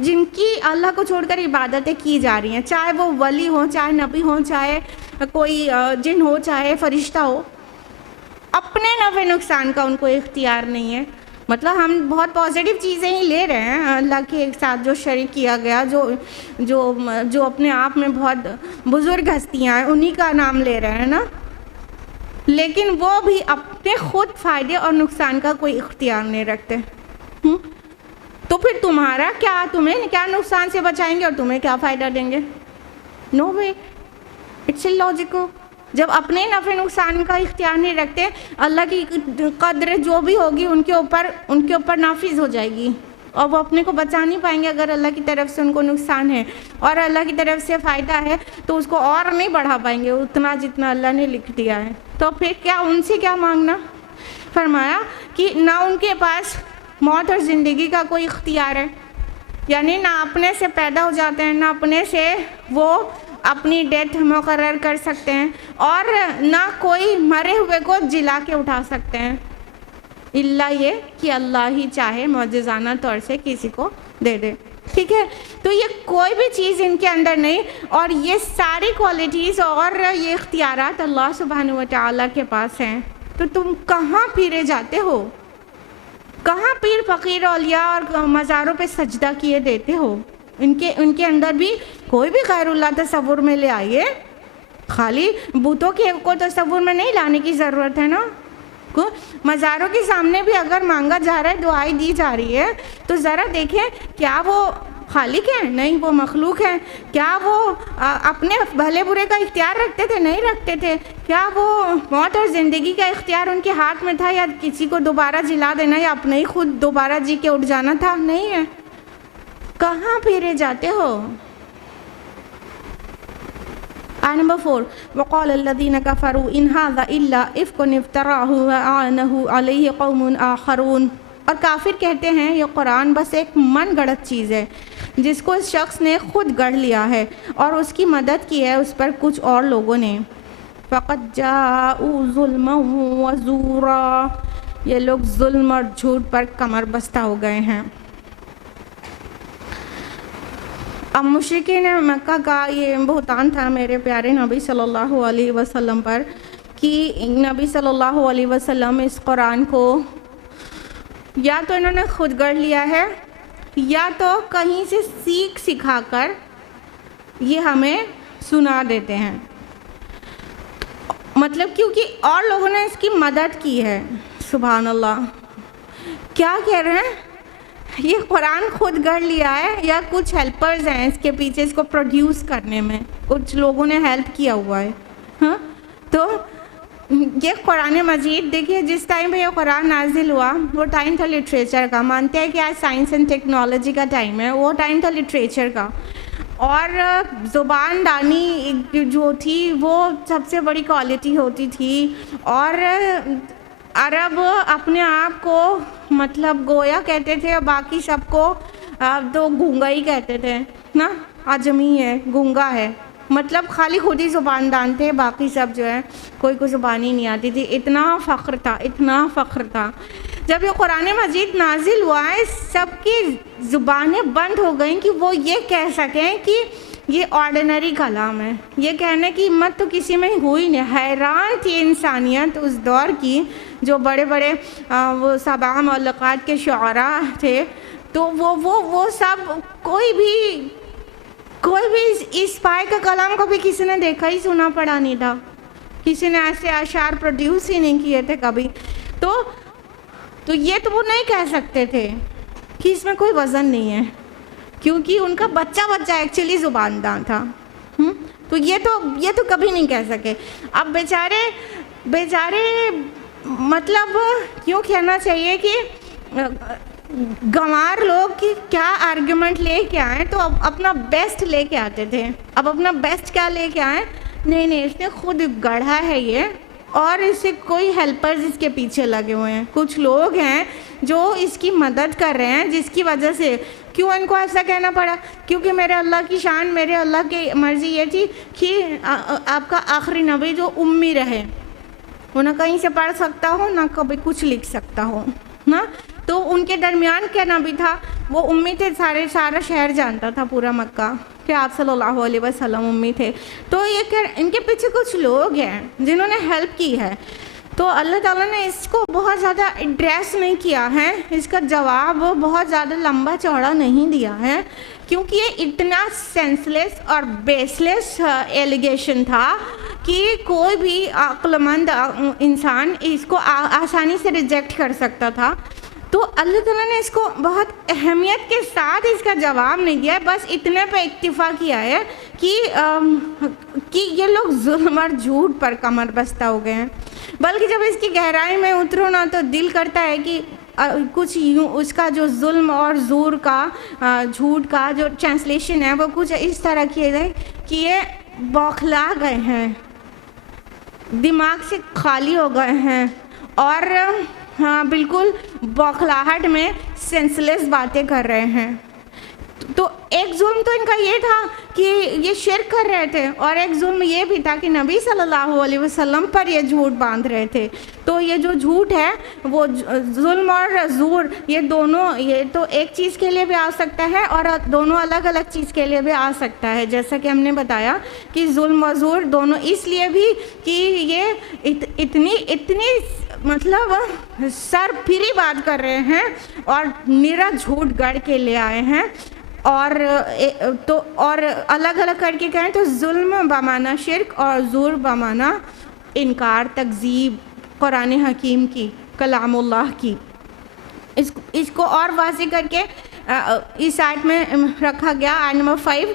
جن کی اللہ کو چھوڑ کر عبادتیں کی جا رہی ہیں، چاہے وہ ولی ہوں، چاہے نبی ہوں، چاہے کوئی جن ہو، چاہے فرشتہ ہو، اپنے نفع نقصان کا ان کو اختیار نہیں ہے. مطلب ہم بہت پازیٹیو چیزیں ہی لے رہے ہیں اللہ کے ساتھ جو شریک کیا گیا، جو اپنے آپ میں بہت بزرگ ہستیاں ہیں انہی کا نام لے رہے ہیں نا، لیکن وہ بھی اپنے خود فائدے اور نقصان کا کوئی اختیار نہیں رکھتے. تو پھر تمہارا کیا، تمہیں کیا نقصان سے بچائیں گے اور تمہیں کیا فائدہ دیں گے؟ نو وے، اٹس illogical. جب اپنے نفع نقصان کا اختیار نہیں رکھتے، اللہ کی قدر جو بھی ہوگی ان کے اوپر نافذ ہو جائے گی، اور وہ اپنے کو بچا نہیں پائیں گے. اگر اللہ کی طرف سے ان کو نقصان ہے اور اللہ کی طرف سے فائدہ ہے تو اس کو اور نہیں بڑھا پائیں گے اتنا جتنا اللہ نے لکھ دیا ہے. تو پھر کیا ان سے کیا مانگنا؟ فرمایا کہ نہ ان کے پاس موت اور زندگی کا کوئی اختیار ہے، یعنی نہ اپنے سے پیدا ہو جاتے ہیں، نہ اپنے سے وہ اپنی ڈیتھ مقرر کر سکتے ہیں، اور نہ کوئی مرے ہوئے کو جلا کے اٹھا سکتے ہیں، الا یہ کہ اللہ ہی چاہے معجزانہ طور سے کسی کو دے دے. ٹھیک ہے، تو یہ کوئی بھی چیز ان کے اندر نہیں، اور یہ ساری کوالٹیز اور یہ اختیارات اللہ سبحانہ و تعالیٰ کے پاس ہیں. تو تم کہاں پھرے جاتے ہو؟ کہاں پیر فقیر اولیاء اور مزاروں پہ سجدہ کیے دیتے ہو؟ ان کے اندر بھی کوئی بھی غیر اللہ تصور میں لے آئیے. خالی بتوں کے کو تصور میں نہیں لانے کی ضرورت ہے نا. مزاروں کے سامنے بھی اگر مانگا جا رہا ہے، دعائیں دی جا رہی ہے، تو ذرا دیکھیں کیا وہ خالق ہیں؟ نہیں، وہ مخلوق ہیں. کیا وہ اپنے بھلے برے کا اختیار رکھتے تھے؟ نہیں رکھتے تھے. کیا وہ موت اور زندگی کا اختیار ان کے ہاتھ میں تھا، یا کسی کو دوبارہ جلا دینا، یا اپنے ہی خود دوبارہ جی کے اٹھ جانا تھا؟ نہیں ہے. کہاں پھرے جاتے ہو؟ آیت نمبر 4 وقال الذين كفروا ان هذا الا افك افتراه واعانه عليه قوم آخرون. اور کافر کہتے ہیں یہ قرآن بس ایک من گڑت چیز ہے جس کو اس شخص نے خود گڑھ لیا ہے اور اس کی مدد کی ہے اس پر کچھ اور لوگوں نے. فقد جاءوا ظلما وزورا. یہ لوگ ظلم اور جھوٹ پر کمر بستہ ہو گئے ہیں. اب مشرکین مکہ کا یہ بہتان تھا میرے پیارے نبی صلی اللہ علیہ وسلم پر کہ نبی صلی اللہ علیہ وسلم اس قرآن کو یا تو انہوں نے خود گڑھ لیا ہے، یا تو کہیں سے سیکھ سکھا کر یہ ہمیں سنا دیتے ہیں. مطلب کیونکہ اور لوگوں نے اس کی مدد کی ہے. سبحان اللہ. کیا کہہ رہے ہیں؟ یہ قرآن خود گڑھ لیا ہے یا کچھ ہیلپرز ہیں اس کے پیچھے اس کو پروڈیوس کرنے میں، کچھ لوگوں نے ہیلپ کیا ہوا ہے. ہاں، تو یہ قرآن مجید دیکھیے جس ٹائم پہ یہ قرآن نازل ہوا وہ ٹائم تھا لٹریچر کا. مانتے ہیں کہ آج سائنس اینڈ ٹیکنالوجی کا ٹائم ہے، وہ ٹائم تھا لٹریچر کا. اور زبان دانی جو تھی وہ سب سے بڑی کوالٹی ہوتی تھی. اور عرب اپنے آپ کو مطلب گویا کہتے تھے اور باقی سب کو تو گونگا ہی کہتے تھے نا. عجمی ہے، گونگا ہے، مطلب خالی خود ہی زبان دان تھے، باقی سب جو ہے کوئی کو زبان ہی نہیں آتی تھی. اتنا فخر تھا، اتنا فخر تھا. جب یہ قرآن مجید نازل ہوا ہے سب کی زبانیں بند ہو گئیں کہ وہ یہ کہہ سکیں کہ یہ آرڈینری کلام ہے. یہ کہنے کی ہمت تو کسی میں ہوئی نہیں. حیران تھی انسانیت اس دور کی، جو بڑے بڑے وہ سبع معلقات کے شعراء تھے، تو وہ سب کوئی بھی اس پائے کا کلام کبھی کسی نے دیکھا ہی سنا پڑا نہیں تھا. کسی نے ایسے اشعار پروڈیوس ہی نہیں کیے تھے کبھی. تو یہ تو وہ نہیں کہہ سکتے تھے کہ اس میں کوئی وزن نہیں ہے، کیونکہ ان کا بچہ ایکچولی زبان دان تھا. تو یہ تو کبھی نہیں کہہ سکے. اب بیچارے مطلب کیوں کہنا چاہیے کہ گنوار لوگ کی کیا آرگیومنٹ لے کے آئیں تو اپنا بیسٹ لے کے آتے تھے. اب اپنا بیسٹ کیا لے کے آئیں؟ نہیں اس نے خود گڑھا ہے یہ، اور اس سے کوئی ہیلپرز اس کے پیچھے لگے ہوئے ہیں. کچھ لوگ ہیں جو اس کی مدد کر رہے ہیں، جس کی وجہ سے کیوں ان کو ایسا کہنا پڑا؟ کیونکہ میرے اللہ کی شان، میرے اللہ کی مرضی یہ تھی کہ آپ کا آخری نبی جو امی رہے، وہ نہ کہیں سے پڑھ سکتا ہو نہ کبھی کچھ لکھ سکتا ہو نا. تو ان کے درمیان کیا نبی تھا؟ وہ امی تھے، سارا شہر جانتا تھا پورا مکہ کہ آپ صلی اللہ علیہ وسلم امی تھے. تو یہ ان کے پیچھے کچھ لوگ ہیں جنہوں نے ہیلپ کی ہے. تو اللہ تعالیٰ نے اس کو بہت زیادہ ایڈریس نہیں کیا ہے، اس کا جواب بہت زیادہ لمبا چوڑا نہیں دیا ہے، کیونکہ یہ اتنا سینس لیس اور بیس لیس ایلیگیشن تھا کہ کوئی بھی عقل مند انسان اس کو آسانی سے ریجیکٹ کر سکتا تھا. تو اللہ تعالیٰ نے اس کو بہت اہمیت کے ساتھ اس کا جواب نہیں دیا ہے، بس اتنے پہ اکتفا کیا ہے کہ یہ لوگ ظلم اور جھوٹ پر کمر بستہ ہو گئے ہیں. بلکہ جب اس کی گہرائی میں اترو نا تو دل کرتا ہے کہ کچھ یوں اس کا جو ظلم اور زور کا جھوٹ کا جو ٹرانسلیشن ہے وہ کچھ اس طرح کیے گئے کہ یہ بوکھلا گئے ہیں، دماغ سے خالی ہو گئے ہیں اور بالکل بوکھلاہٹ میں سینس لیس باتیں کر رہے ہیں. تو ایک ظلم تو ان کا یہ تھا کہ یہ شرک کر رہے تھے، اور ایک ظلم یہ بھی تھا کہ نبی صلی اللہ علیہ وسلم پر یہ جھوٹ باندھ رہے تھے. تو یہ جو جھوٹ ہے وہ ظلم اور زور، یہ دونوں، یہ تو ایک چیز کے لیے بھی آ سکتا ہے اور دونوں الگ الگ چیز کے لیے بھی آ سکتا ہے. جیسا کہ ہم نے بتایا کہ ظلم اور زور دونوں اس لیے بھی کہ یہ اتنی مطلب سر پھری بات کر رہے ہیں اور نرا جھوٹ گڑھ کے لے آئے ہیں. اور الگ الگ کر کے کہیں تو ظلم بمعنی شرک اور زور بمعنی انکار، تکذیب قرآن حکیم کی، کلام اللہ کی. اس کو اور واضح کر کے اس آیت میں رکھا گیا، آیت نمبر 5،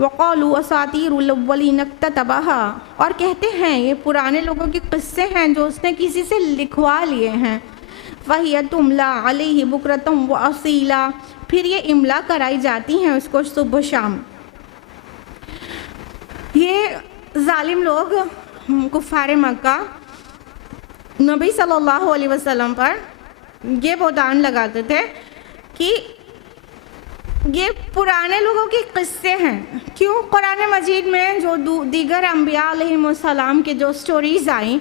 وَقَالُوا أَسَاطِيرُ الْأَوَّلِينَ اكْتَتَبَهَا، اور کہتے ہیں یہ پرانے لوگوں کے قصے ہیں جو اس نے کسی سے لکھوا لیے ہیں. فَهِيَ تُمْلَىٰ عَلَيْهِ بُكْرَةً وَأَصِيلًا، پھر یہ املا کرائی جاتی ہیں اس کو صبح و شام. یہ ظالم لوگ کفار مکہ نبی صلی اللہ علیہ وسلم پر یہ بہتان لگاتے تھے کہ یہ پرانے لوگوں کے قصے ہیں. کیوں؟ قرآن مجید میں جو دیگر انبیاء علیہم السلام کے جو سٹوریز آئیں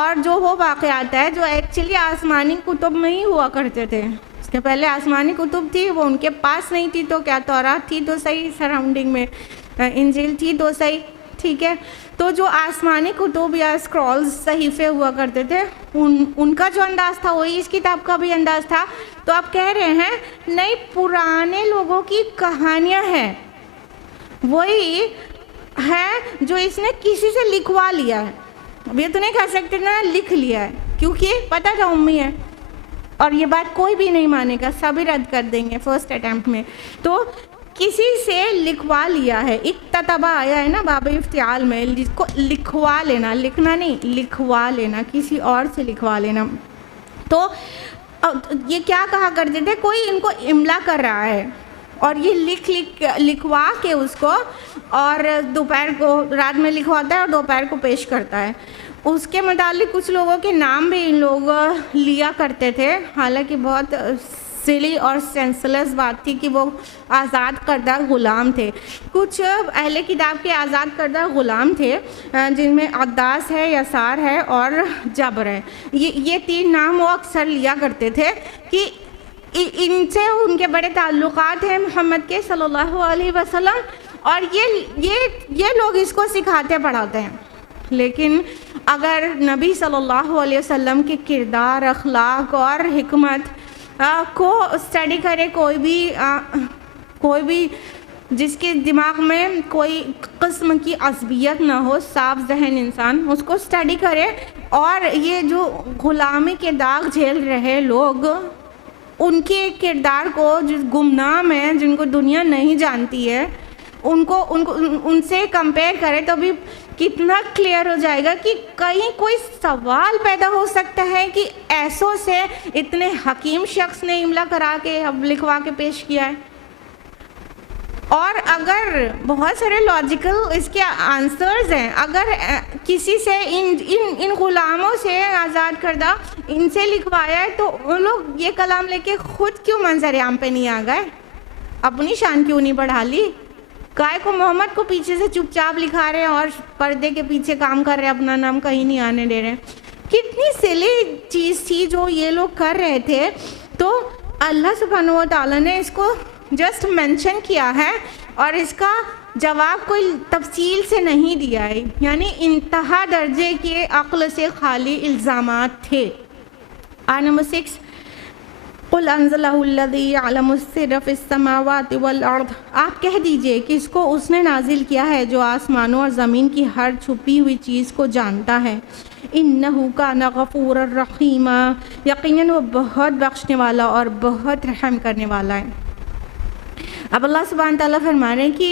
اور جو وہ واقعات ہے جو ایکچولی آسمانی کتب میں ہی ہوا کرتے تھے. اس کے پہلے آسمانی کتب تھی، وہ ان کے پاس نہیں تھی، تو کیا تورات تھی تو صحیح، سراؤنڈنگ میں انجیل تھی تو صحیح، ٹھیک ہے. تو جو آسمانی کتب یا اسکرولز صحیفے ہوا کرتے تھے ان کا جو انداز تھا وہی اس کتاب کا بھی انداز تھا. تو آپ کہہ رہے ہیں نہیں، پرانے لوگوں کی کہانیاں ہیں، وہی ہے جو اس نے کسی سے لکھوا لیا ہے. اب یہ تو نہیں کہہ سکتے نا لکھ لیا ہے، کیونکہ پتہ تھا امی ہے اور یہ بات کوئی بھی نہیں مانے گا، سبھی رد کر دیں گے فرسٹ اٹیمپٹ میں. تو کسی سے لکھوا لیا ہے. اکتتبہ آیا ہے نا باب افتعال میں، جس کو لکھوا لینا، لکھنا نہیں، لکھوا لینا، کسی اور سے لکھوا لینا. تو یہ کیا کہا کرتے تھے، کوئی ان کو املا کر رہا ہے اور یہ لکھوا کے اس کو، اور دوپہر کو رات میں لکھواتا ہے اور دوپہر کو پیش کرتا ہے. اس کے متعلق کچھ لوگوں کے نام بھی ان لوگ لیا کرتے تھے، حالانکہ بہت سلی اور سینسلیس بات تھی کہ وہ آزاد کردہ غلام تھے. کچھ اہل کتاب کے آزاد کردہ غلام تھے جن میں عداس ہے، یسار ہے اور جبر ہے. یہ تین نام وہ اکثر لیا کرتے تھے کہ ان سے ان کے بڑے تعلقات ہیں محمد کے صلی اللہ علیہ وسلم، اور یہ لوگ اس کو سکھاتے پڑھاتے ہیں. لیکن اگر نبی صلی اللہ علیہ وسلم کے کردار، اخلاق اور حکمت کو اسٹڈی کرے کوئی بھی جس کے دماغ میں کوئی قسم کی عصبیت نہ ہو، صاف ذہن انسان اس کو اسٹڈی کرے، اور یہ جو غلامی کے داغ جھیل رہے لوگ ان کے کردار کو جو گمنام ہیں، جن کو دنیا نہیں جانتی ہے، ان سے کمپیئر کرے تو بھی کتنا کلیئر ہو جائے گا کہ کہیں کوئی سوال پیدا ہو سکتا ہے کہ ایسوں سے اتنے حکیم شخص نے املا کرا کے اب لکھوا کے پیش کیا ہے. اور اگر بہت سارے لاجیکل اس کے آنسرز ہیں، اگر کسی سے ان غلاموں سے آزاد کردہ ان سے لکھوایا ہے تو وہ لوگ یہ کلام لے کے خود کیوں منظر عام پہ نہیں آ گئے؟ اپنی شان کیوں نہیں بڑھا لی؟ کائے کو محمد کو پیچھے سے چپ چاپ لکھا رہے ہیں اور پردے کے پیچھے کام کر رہے ہیں، اپنا نام کہیں نہیں آنے دے رہے ہیں؟ کتنی سلی چیز تھی جو یہ لوگ کر رہے تھے. تو اللہ سبحانہ و تعالیٰ نے اس کو جسٹ مینشن کیا ہے اور اس کا جواب کوئی تفصیل سے نہیں دیا ہے, یعنی انتہا درجے کے عقل سے خالی الزامات تھے. آیت نمبر 6 قُلْ أَنزَلَهُ الَّذِي يَعْلَمُ السِّرَّ فِي السَّمَاوَاتِ وَالْأَرْضِ, آپ کہہ دیجئے کہ اس کو اس نے نازل کیا ہے جو آسمانوں اور زمین کی ہر چھپی ہوئی چیز کو جانتا ہے. إِنَّهُ كَانَ غَفُورًا رَحِيمًا, یقیناً وہ بہت بخشنے والا اور بہت رحم کرنے والا ہے. اب اللہ سبحانہ تعالیٰ فرما رہے ہیں کہ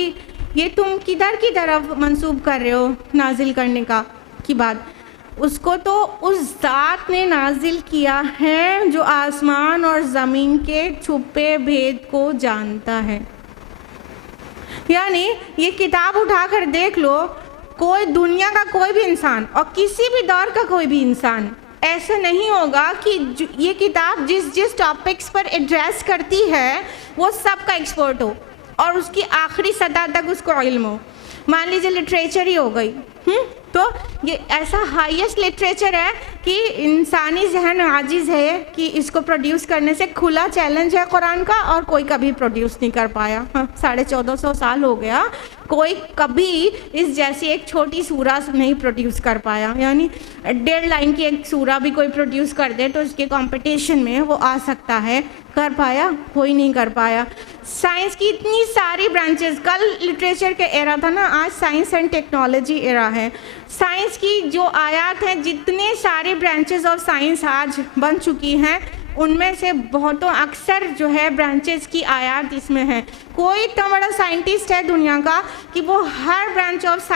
یہ تم کدھر کی طرف منسوب کر رہے ہو نازل کرنے کی بات, اس کو تو اس ذات نے نازل کیا ہے جو آسمان اور زمین کے چھپے بھید کو جانتا ہے. یعنی یہ کتاب اٹھا کر دیکھ لو, کوئی دنیا کا کوئی بھی انسان اور کسی بھی دور کا کوئی بھی انسان ایسا نہیں ہوگا کہ یہ کتاب جس ٹاپکس پر ایڈریس کرتی ہے وہ سب کا ایکسپرٹ ہو اور اس کی آخری سطح تک اس کو علم ہو. مان لیجیے لٹریچر ہی ہو گئی, تو یہ ایسا ہائیسٹ لٹریچر ہے کہ انسانی ذہن عاجز ہے کہ اس کو پروڈیوس کرنے سے. کھلا چیلنج ہے قرآن کا اور کوئی کبھی پروڈیوس نہیں کر پایا. 1450 سال ہو گیا, کوئی کبھی اس جیسی ایک چھوٹی سورہ نہیں پروڈیوس کر پایا. یعنی 1.5 لائن کی ایک سورہ بھی کوئی پروڈیوس کر دے تو اس کے کمپٹیشن میں وہ آ سکتا ہے. کر پایا؟ کوئی نہیں کر پایا. سائنس کی اتنی ساری برانچز, کل لٹریچر کے ایرا تھا نا, آج سائنس اینڈ ٹیکنالوجی ایرا ہے. سائنس کی جو آیات ہیں, جتنے سارے برانچز آف سائنس آج بن چکی ہیں ان میں سے بہتوں اکثر جو ہے برانچز کی آیات اس میں ہیں. کوئی اتنا بڑا سائنٹسٹ ہے دنیا کا کہ وہ ہر برانچ آف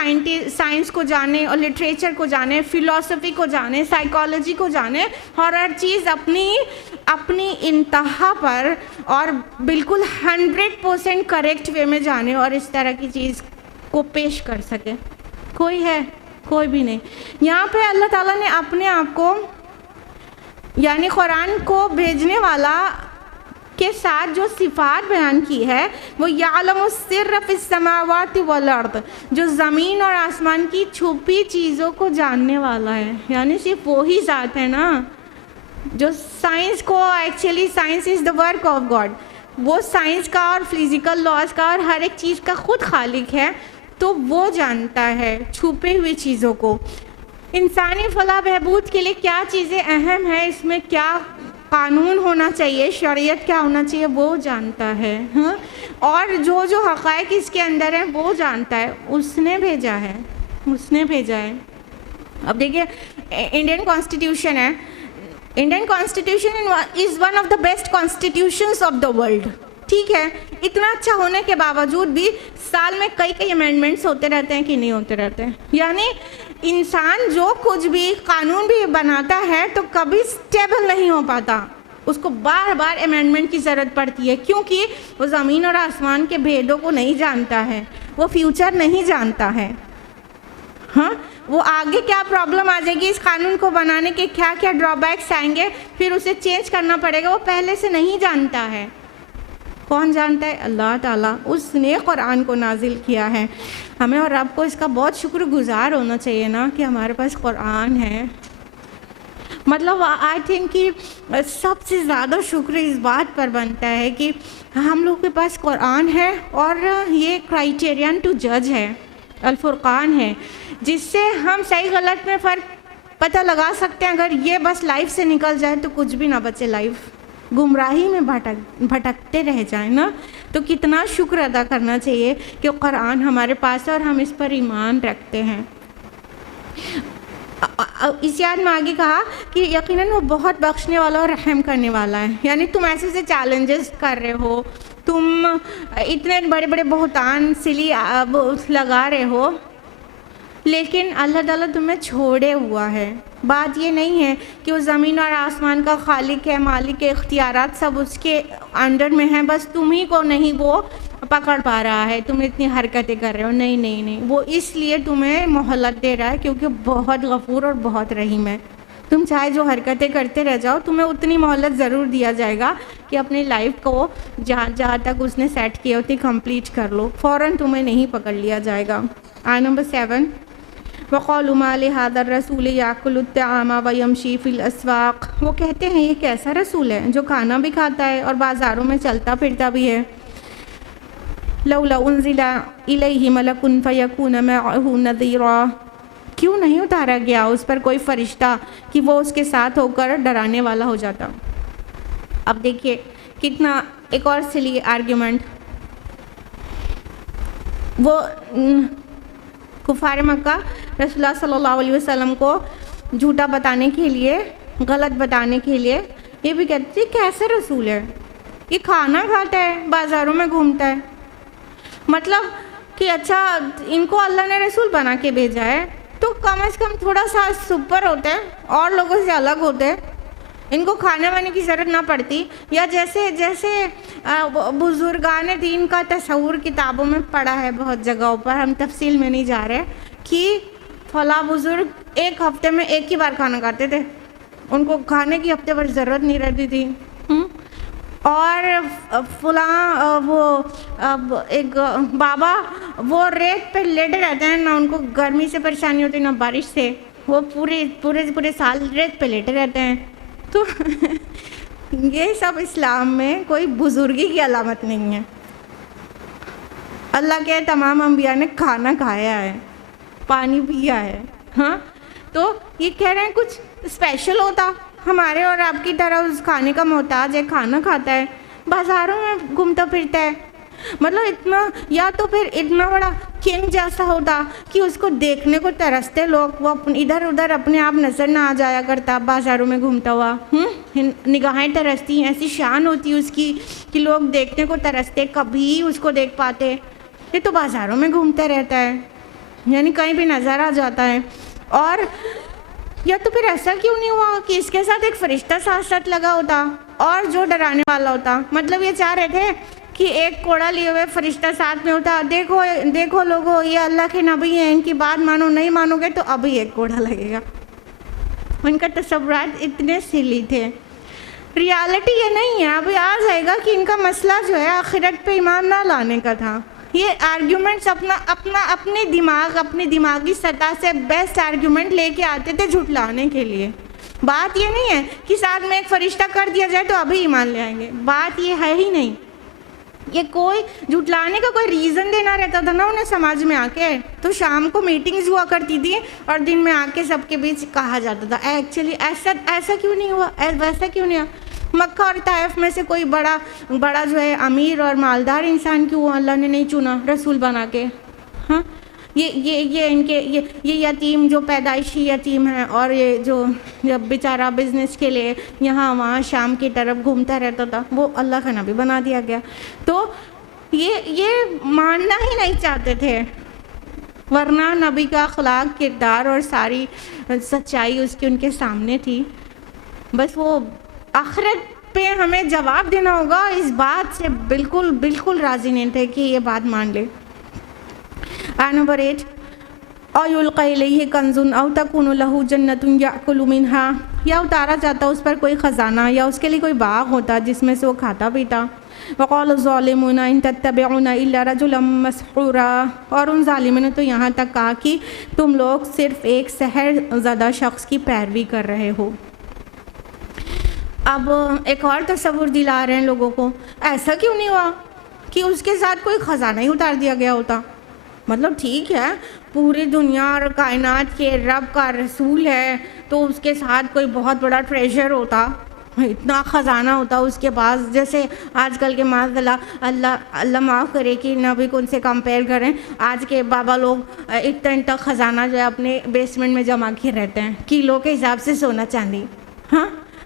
سائنس کو جانے اور لٹریچر کو جانے, فلسفی کو جانے, سائیکالوجی کو جانے, اور ہر چیز اپنی انتہا پر اور بالکل 100% کریکٹ وے میں جانے اور اس طرح کی چیز کو پیش کر سکے. کوئی ہے؟ کوئی بھی نہیں. یہاں پہ اللہ تعالیٰ نے اپنے آپ کو یعنی قرآن کو بھیجنے والا کے ساتھ جو صفات بیان کی ہے وہ یعلم السر فی السماوات والارض, جو زمین اور آسمان کی چھپی چیزوں کو جاننے والا ہے. یعنی صرف وہی ذات ہے نا جو سائنس کو, actually science is the work of God, وہ سائنس کا اور فزیکل لاز کا اور ہر ایک چیز کا خود خالق ہے, تو وہ جانتا ہے چھپے ہوئی چیزوں کو. انسانی فلاح بہبود کے لیے کیا چیزیں اہم ہیں, اس میں کیا قانون ہونا چاہیے, شریعت کیا ہونا چاہیے, وہ جانتا ہے. اور جو حقائق اس کے اندر ہیں وہ جانتا ہے. اس نے بھیجا ہے. اب دیکھیے انڈین کانسٹیٹیوشن ہے, Indian constitution is one of the best constitutions of the world. ٹھیک ہے, اتنا اچھا ہونے کے باوجود بھی سال میں کئی امینڈمنٹس ہوتے رہتے ہیں کہ نہیں ہوتے رہتے ہیں. یعنی انسان جو کچھ بھی قانون بھی بناتا ہے تو کبھی اسٹیبل نہیں ہو پاتا, اس کو بار بار امینڈمنٹ کی ضرورت پڑتی ہے, کیونکہ وہ زمین اور آسمان کے بھیدوں کو نہیں جانتا ہے, وہ فیوچر نہیں جانتا ہے. وہ آگے کیا پرابلم آ جائے گی اس قانون کو بنانے کے, کیا کیا ڈرا بیکس آئیں گے, پھر اسے چینج کرنا پڑے گا, وہ پہلے سے نہیں جانتا ہے. کون جانتا ہے؟ اللہ تعالیٰ. اس نے قرآن کو نازل کیا ہے. ہمیں اور رب کو اس کا بہت شکر گزار ہونا چاہیے نا کہ ہمارے پاس قرآن ہے. مطلب آئی تھنک کہ سب سے زیادہ شکر اس بات پر بنتا ہے کہ ہم لوگ کے پاس قرآن ہے اور یہ کرائٹیرین ٹو جج ہے, الفرقان ہے, جس سے ہم صحیح غلط میں فرق پتہ لگا سکتے ہیں. اگر یہ بس لائف سے نکل جائے تو کچھ بھی نہ بچے, لائف گمراہی میں بھٹکتے رہ جائیں نا, تو کتنا شکر ادا کرنا چاہیے کہ قرآن ہمارے پاس ہے اور ہم اس پر ایمان رکھتے ہیں. اس یاد میں آگے کہا کہ یقیناً وہ بہت بخشنے والا اور رحم کرنے والا ہے. یعنی تم ایسے سے چیلنجز کر رہے ہو, تم اتنے بڑے بڑے بہتان سلی لگا رہے ہو, لیکن اللہ تعالیٰ تمہیں چھوڑے ہوا ہے. بات یہ نہیں ہے کہ وہ زمین اور آسمان کا خالق ہے, مالک ہے, اختیارات سب اس کے انڈر میں ہیں, بس تم ہی کو نہیں وہ پکڑ پا رہا ہے, تم اتنی حرکتیں کر رہے ہو. نہیں, وہ اس لیے تمہیں مہلت دے رہا ہے کیونکہ بہت غفور اور بہت رحیم ہے. تم چاہے جو حرکتیں کرتے رہ جاؤ, تمہیں اتنی مہلت ضرور دیا جائے گا کہ اپنی لائف کو جہاں تک اس نے سیٹ کی ہوتی کمپلیٹ کر لو, فوراً تمہیں نہیں پکڑ لیا جائے گا. آیت نمبر 7 وقالوا ما لهذا الرسول يأكل الطعام ويمشي في الأسواق، وہ کہتے ہیں یہ کیسا رسول ہے جو کھانا بھی کھاتا ہے اور بازاروں میں چلتا پھرتا بھی ہے. لولا انزل الیہ ملک فیکون معه نذیرا، کیوں نہیں اتارا گیا اس پر کوئی فرشتہ کہ وہ اس کے ساتھ ہو کر ڈرانے والا ہو جاتا. اب دیکھیے کتنا ایک اور سلی آرگیومنٹ. وہ کفار مکہ رسول اللہ صلی اللہ علیہ وسلم کو جھوٹا بتانے کے لیے، غلط بتانے کے لیے یہ بھی کہتے ہیں کیسے رسول ہے، یہ کھانا کھاتا ہے، بازاروں میں گھومتا ہے. مطلب کہ اچھا ان کو اللہ نے رسول بنا کے بھیجا ہے تو کم از کم تھوڑا سا سپر ہوتے ہیں، اور لوگوں سے الگ ہوتے ہیں، ان کو کھانے وانے کی ضرورت نہ پڑتی. یا جیسے بزرگان دین کا تصور کتابوں میں پڑھا ہے بہت جگہوں پر، ہم تفصیل میں نہیں جا رہے، کہ فلاں بزرگ ایک ہفتے میں ایک ہی بار کھانا کھاتے تھے، ان کو کھانے کی ہفتے بھر ضرورت نہیں رہتی تھی. اور فلاں وہ ایک بابا وہ ریت پہ لیٹے رہتے ہیں، نہ ان کو گرمی سے پریشانی ہوتی نہ بارش سے، وہ پورے سال ریت پہ لیٹے رہتے ہیں. تو یہ سب اسلام میں کوئی بزرگی کی علامت نہیں ہے. اللہ کے تمام انبیاء نے کھانا کھایا ہے، پانی پیا ہے. ہاں تو یہ کہہ رہے ہیں کچھ اسپیشل ہوتا، ہمارے اور آپ کی طرح اس کھانے کا محتاج ہے، کھانا کھاتا ہے، بازاروں میں گھومتا پھرتا ہے. مطلب اتنا، یا تو پھر اتنا بڑا کنگ جیسا ہوتا کہ اس کو دیکھنے کو ترستے لوگ، وہ ادھر ادھر اپنے آپ نظر نہ آ جایا کرتا بازاروں میں گھومتا ہوا. نگاہیں ترستی، ایسی شان ہوتی اس کی کہ لوگ دیکھنے کو ترستے، کبھی اس کو دیکھ پاتے. یہ تو بازاروں میں گھومتا رہتا ہے، یعنی کہیں بھی نظر آ جاتا ہے. اور یا تو پھر ایسا کیوں نہیں ہوا کہ اس کے ساتھ ایک فرشتہ ساتھ لگا ہوتا اور جو ڈرانے والا ہوتا. مطلب یہ چاہ رہے تھے کہ ایک کوڑا لیے ہوئے فرشتہ ساتھ میں ہوتا، دیکھو لوگوں یہ اللہ کے نبی ہیں، ان کی بات مانو، نہیں مانو گے تو ابھی ایک کوڑا لگے گا. ان کا تصورات اتنے سلی تھے. ریالٹی یہ نہیں ہے، ابھی آ جائے گا کہ ان کا مسئلہ جو ہے آخرت پہ ایمان نہ لانے کا تھا. یہ آرگیومنٹس اپنی دماغی سطح سے بیسٹ آرگیومنٹ لے کے آتے تھے جھٹلانے کے لیے. بات یہ نہیں ہے کہ ساتھ میں ایک فرشتہ کر دیا جائے تو ابھی ایمان لے آئیں گے، بات یہ ہے ہی نہیں. یہ کوئی جھٹلانے کا کوئی ریزن دینا رہتا تھا نا انہیں سماج میں آ کے، تو شام کو میٹنگز ہوا کرتی تھی اور دن میں آ کے سب کے بیچ کہا جاتا تھا ایکچولی ایسا کیوں نہیں ہوا، ویسا کیوں نہیں ہوا. مکہ اور طائف میں سے کوئی بڑا جو ہے امیر اور مالدار انسان کیوں اللہ نے نہیں چنا رسول بنا کے. ہاں یہ یتیم جو پیدائشی یتیم ہے، اور یہ جو بیچارہ بزنس کے لیے یہاں وہاں شام کی طرف گھومتا رہتا تھا، وہ اللہ کا نبی بنا دیا گیا. تو یہ ماننا ہی نہیں چاہتے تھے، ورنہ نبی کا اخلاق، کردار اور ساری سچائی اس کی ان کے سامنے تھی. بس وہ آخرت پہ ہمیں جواب دینا ہوگا، اس بات سے بالکل راضی نہیں تھے کہ یہ بات مان لے. نمبر 8 او یلقی الیہ کنز او تکون لہ جنۃ یأکل منہا، یا اتارا جاتا اس پر کوئی خزانہ یا اس کے لیے کوئی باغ ہوتا جس میں سے وہ کھاتا پیتا. وقال الظالمون ان تتبعون الا رجلا مسحورا، اور ان ظالموں نے تو یہاں تک کہا کہ تم لوگ صرف ایک سحر زدہ شخص کی پیروی کر رہے ہو. اب ایک اور تصور دلا رہے ہیں لوگوں کو، ایسا کیوں نہیں ہوا کہ اس کے ساتھ کوئی خزانہ ہی اتار دیا گیا ہوتا. مطلب ٹھیک ہے پوری دنیا اور کائنات کے رب کا رسول ہے تو اس کے ساتھ کوئی بہت بڑا ٹریجر ہوتا، اتنا خزانہ ہوتا اس کے پاس، جیسے آج کل کے معاذ اللہ معاف کرے کہ نبی کو ان سے کمپیئر کریں، آج کے بابا لوگ اتنا خزانہ جو ہے اپنے بیسمنٹ میں جمع کیے رہتے ہیں کلو کے حساب سے سونا چاندی. ہاں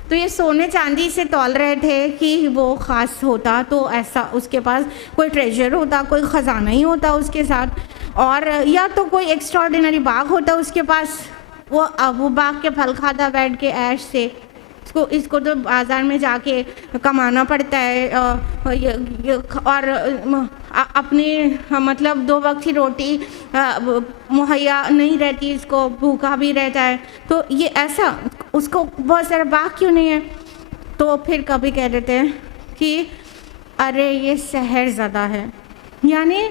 تو یہ سونے چاندی سے تول رہے تھے کہ وہ خاص ہوتا تو ایسا اس کے پاس کوئی ٹریجر ہوتا، کوئی خزانہ ہی ہوتا اس کے ساتھ، اور یا تو کوئی ایکسٹراڈینری باغ ہوتا اس کے پاس، وہ باغ کے پھل کھاتا بیٹھ کے عیش سے. اس کو تو بازار میں جا کے کمانا پڑتا ہے، اور اپنی مطلب 2 وقت کی روٹی مہیا نہیں رہتی، اس کو بھوکا بھی رہتا ہے. تو یہ ایسا اس کو بہت سارا باغ کیوں نہیں ہے؟ تو پھر کبھی کہہ دیتے ہیں کہ ارے یہ سحر زدہ ہے. یعنی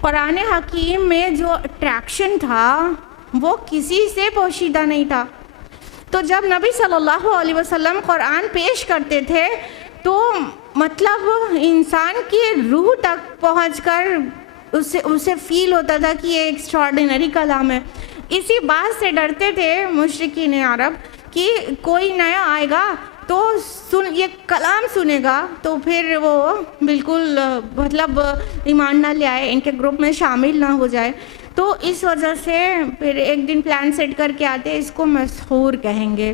قرآن حکیم میں جو اٹریکشن تھا وہ کسی سے پوشیدہ نہیں تھا. تو جب نبی صلی اللہ علیہ وسلم قرآن پیش کرتے تھے تو مطلب انسان کی روح تک پہنچ کر اسے فیل ہوتا تھا کہ یہ ایکسٹراڈنری کلام ہے. اسی بات سے ڈرتے تھے مشرکین عرب کہ کوئی نیا آئے گا تو یہ کلام سنے گا تو پھر وہ بالکل مطلب ایمان نہ لے آئے، ان کے گروپ میں شامل نہ ہو جائے. تو اس وجہ سے پھر ایک دن پلان سیٹ کر کے آتے، اس کو مسحور کہیں گے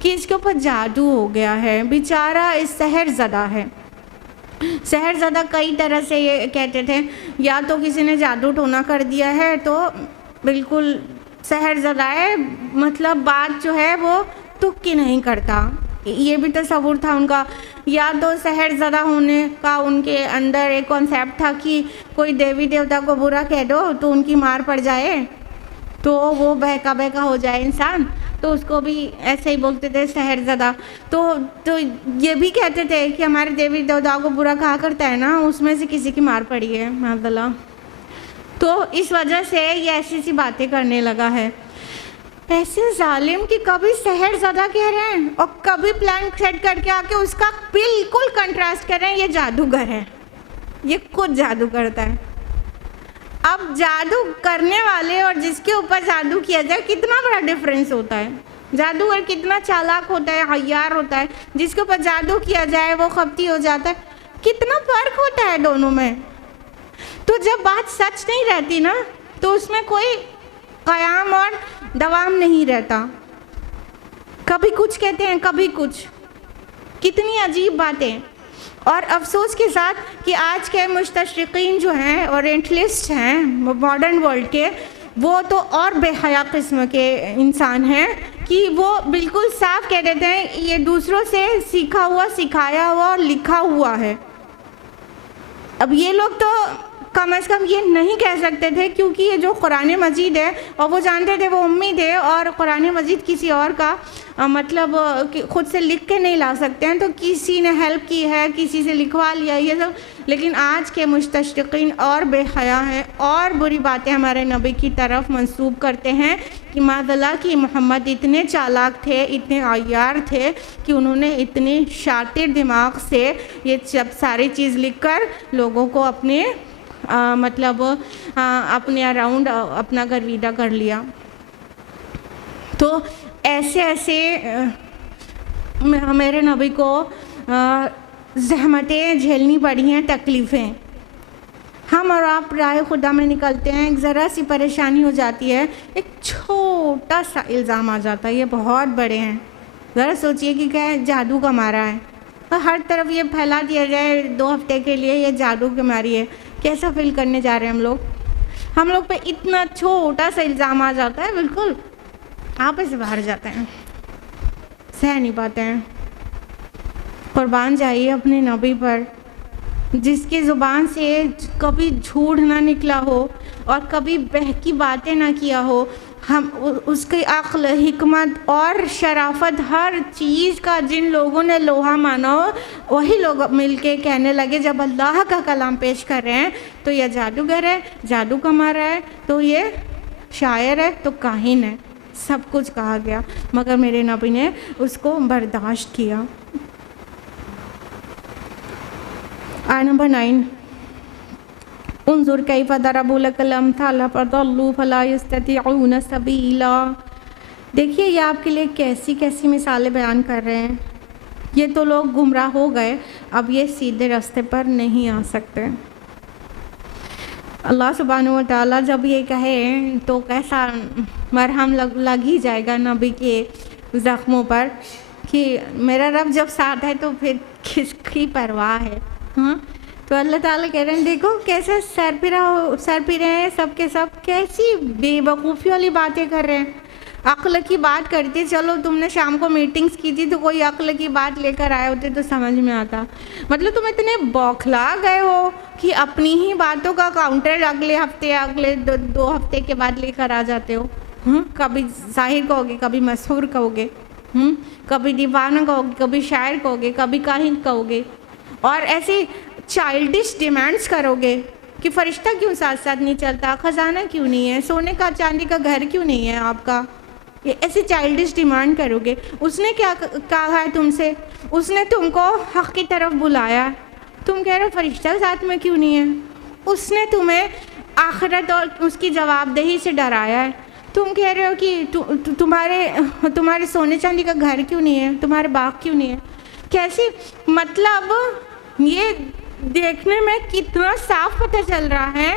کہ اس کے اوپر جادو ہو گیا ہے، بیچارہ اس سحر زدہ ہے. سحر زدہ کئی طرح سے یہ کہتے تھے، یا تو کسی نے جادو ٹونا کر دیا ہے تو بالکل سحر زدہ ہے، مطلب بات جو ہے وہ تک کی نہیں کرتا، یہ بھی تصور تھا ان کا. یا تو سحر زدہ ہونے کا ان کے اندر ایک کانسیپٹ تھا کہ کوئی دیوی دیوتا کو برا کہہ دو تو ان کی مار پڑ جائے تو وہ بہکا بہکا ہو جائے انسان، تو اس کو بھی ایسے ہی بولتے تھے سحر زدہ. تو یہ بھی کہتے تھے کہ ہمارے دیوی دیوتا کو برا کہا کرتا ہے نا، اس میں سے کسی کی مار پڑی ہے معاذ اللہ. تو اس وجہ سے یہ ایسی سی باتیں کرنے لگا ہے. ایسے ظالم کہ کبھی سحر زدہ کہہ رہے ہیں اور کبھی پلان سیٹ کر کے آ کے اس کا بالکل کنٹراسٹ کر رہے ہیں، یہ جادوگر ہے، یہ خود جادو کرتا ہے. اب جادو کرنے والے اور جس کے اوپر جادو کیا جائے کتنا بڑا ڈفرینس ہوتا ہے. جادوگر کتنا چالاک ہوتا ہے، عیار ہوتا ہے، جس کے اوپر جادو کیا جائے وہ خپتی ہو جاتا ہے. کتنا فرق ہوتا ہے دونوں میں. تو جب بات سچ نہیں رہتی نا تو اس میں کوئی قیام اور دوام نہیں رہتا. کبھی کچھ کہتے ہیں کبھی کچھ، کتنی عجیب باتیں. اور افسوس کے ساتھ کہ آج کے مستشرقین جو ہیں اورینٹلسٹ ہیں ماڈرن ورلڈ کے، وہ تو اور بے حیا قسم کے انسان ہیں کہ وہ بالکل صاف کہہ دیتے ہیں یہ دوسروں سے سیکھا ہوا، سکھایا ہوا اور لکھا ہوا ہے. اب یہ لوگ تو کم از کم یہ نہیں کہہ سکتے تھے کیونکہ یہ جو قرآن مجید ہے، اور وہ جانتے تھے وہ امی تھے اور قرآن مجید کسی اور کا مطلب خود سے لکھ کے نہیں لا سکتے ہیں، تو کسی نے ہیلپ کی ہے، کسی سے لکھوا لیا یہ سب. لیکن آج کے مستشرقین اور بے حیا ہیں اور بری باتیں ہمارے نبی کی طرف منسوب کرتے ہیں کہ معاذ اللہ کہ محمد اتنے چالاک تھے، اتنے عیار تھے کہ انہوں نے اتنے شاطر دماغ سے یہ سب ساری چیز لکھ کر لوگوں کو اپنے مطلب اپنے اراؤنڈ اپنا گرویدہ کر لیا. تو ایسے میرے نبی کو زحمتیں جھیلنی پڑی ہیں، تکلیفیں. ہم اور آپ راہ خدا میں نکلتے ہیں، ایک ذرا سی پریشانی ہو جاتی ہے، ایک چھوٹا سا الزام آ جاتا ہے، یہ بہت بڑے ہیں. ذرا سوچئے کہ کیا جادو کا مارا ہے، ہر طرف یہ پھیلا دیا جائے 2 ہفتے کے لیے یہ جادو کی ماری ہے. کیسا فیل کرنے جا رہے ہیں ہم لوگ پہ اتنا چھوٹا سا الزام آ جاتا ہے، بالکل آپے سے باہر جاتے ہیں، سہ نہیں پاتے ہیں. قربان جائیے اپنے نبی پر جس کی زبان سے کبھی جھوٹ نہ نکلا ہو اور کبھی بہکی باتیں نہ کیا ہو. ہم اس کی عقل، حکمت اور شرافت، ہر چیز کا جن لوگوں نے لوہا مانا ہو وہی لوگ مل کے کہنے لگے جب اللہ کا کلام پیش کر رہے ہیں تو یہ جادوگر ہے، جادو کا مارا ہے، تو یہ شاعر ہے، تو کاہن ہے. سب کچھ کہا گیا مگر میرے نبی نے اس کو برداشت کیا. آیت نمبر 9، انظر کیف ضربوا لک الامثال فضلوا فلا یستطیعون سبیلا. دیکھیے یہ آپ کے لیے کیسی کیسی مثالیں بیان کر رہے ہیں. یہ تو لوگ گمراہ ہو گئے، اب یہ سیدھے راستے پر نہیں آ سکتے. اللہ سبحانہ و تعالیٰ جب یہ کہے تو کیسا مرہم لگ ہی جائے گا نبی کے زخموں پر کہ میرا رب جب ساتھ ہے تو پھر کس کی پرواہ ہے. ہاں تو اللہ تعالیٰ کہہ رہے ہیں دیکھو کیسے سر پھرے ہیں سب کے سب، کیسی بے وقوفی والی باتیں کر رہے ہیں. عقل کی بات کرتے، چلو تم نے شام کو میٹنگز کی تھی تو کوئی عقل کی بات لے کر آئے ہوتے تو سمجھ میں آتا. مطلب تم اتنے بوکھلا گئے ہو کہ اپنی ہی باتوں کا کاؤنٹر اگلے ہفتے 2 ہفتے کے بعد لے کر آ جاتے ہو. کبھی ظاہر کہو گے، کبھی مسحور کہو گے، کبھی دیوانہ کہو گے، کبھی شاعر کہو گے، کبھی کاہن کہو گے، اور ایسی چائلڈش ڈیمانڈس کرو گے کہ فرشتہ کیوں ساتھ ساتھ نہیں چلتا، خزانہ کیوں نہیں ہے، سونے کا چاندی کا گھر کیوں نہیں ہے آپ کا، یہ ایسے چائلڈش ڈیمانڈ کرو گے؟ اس نے کیا کہا ہے تم سے؟ اس نے تم کو حق کی طرف بلایا، تم کہہ رہے ہو فرشتہ ساتھ میں کیوں نہیں ہے؟ اس نے تمہیں آخرت اور اس کی جواب دہی سے ڈرایا ہے، تم کہہ رہے ہو کہ تمہارے سونے چاندی کا گھر کیوں نہیں ہے، تمہارے باغ کیوں نہیں ہے؟ کیسی مطلب یہ دیکھنے میں کتنا صاف پتہ چل رہا ہے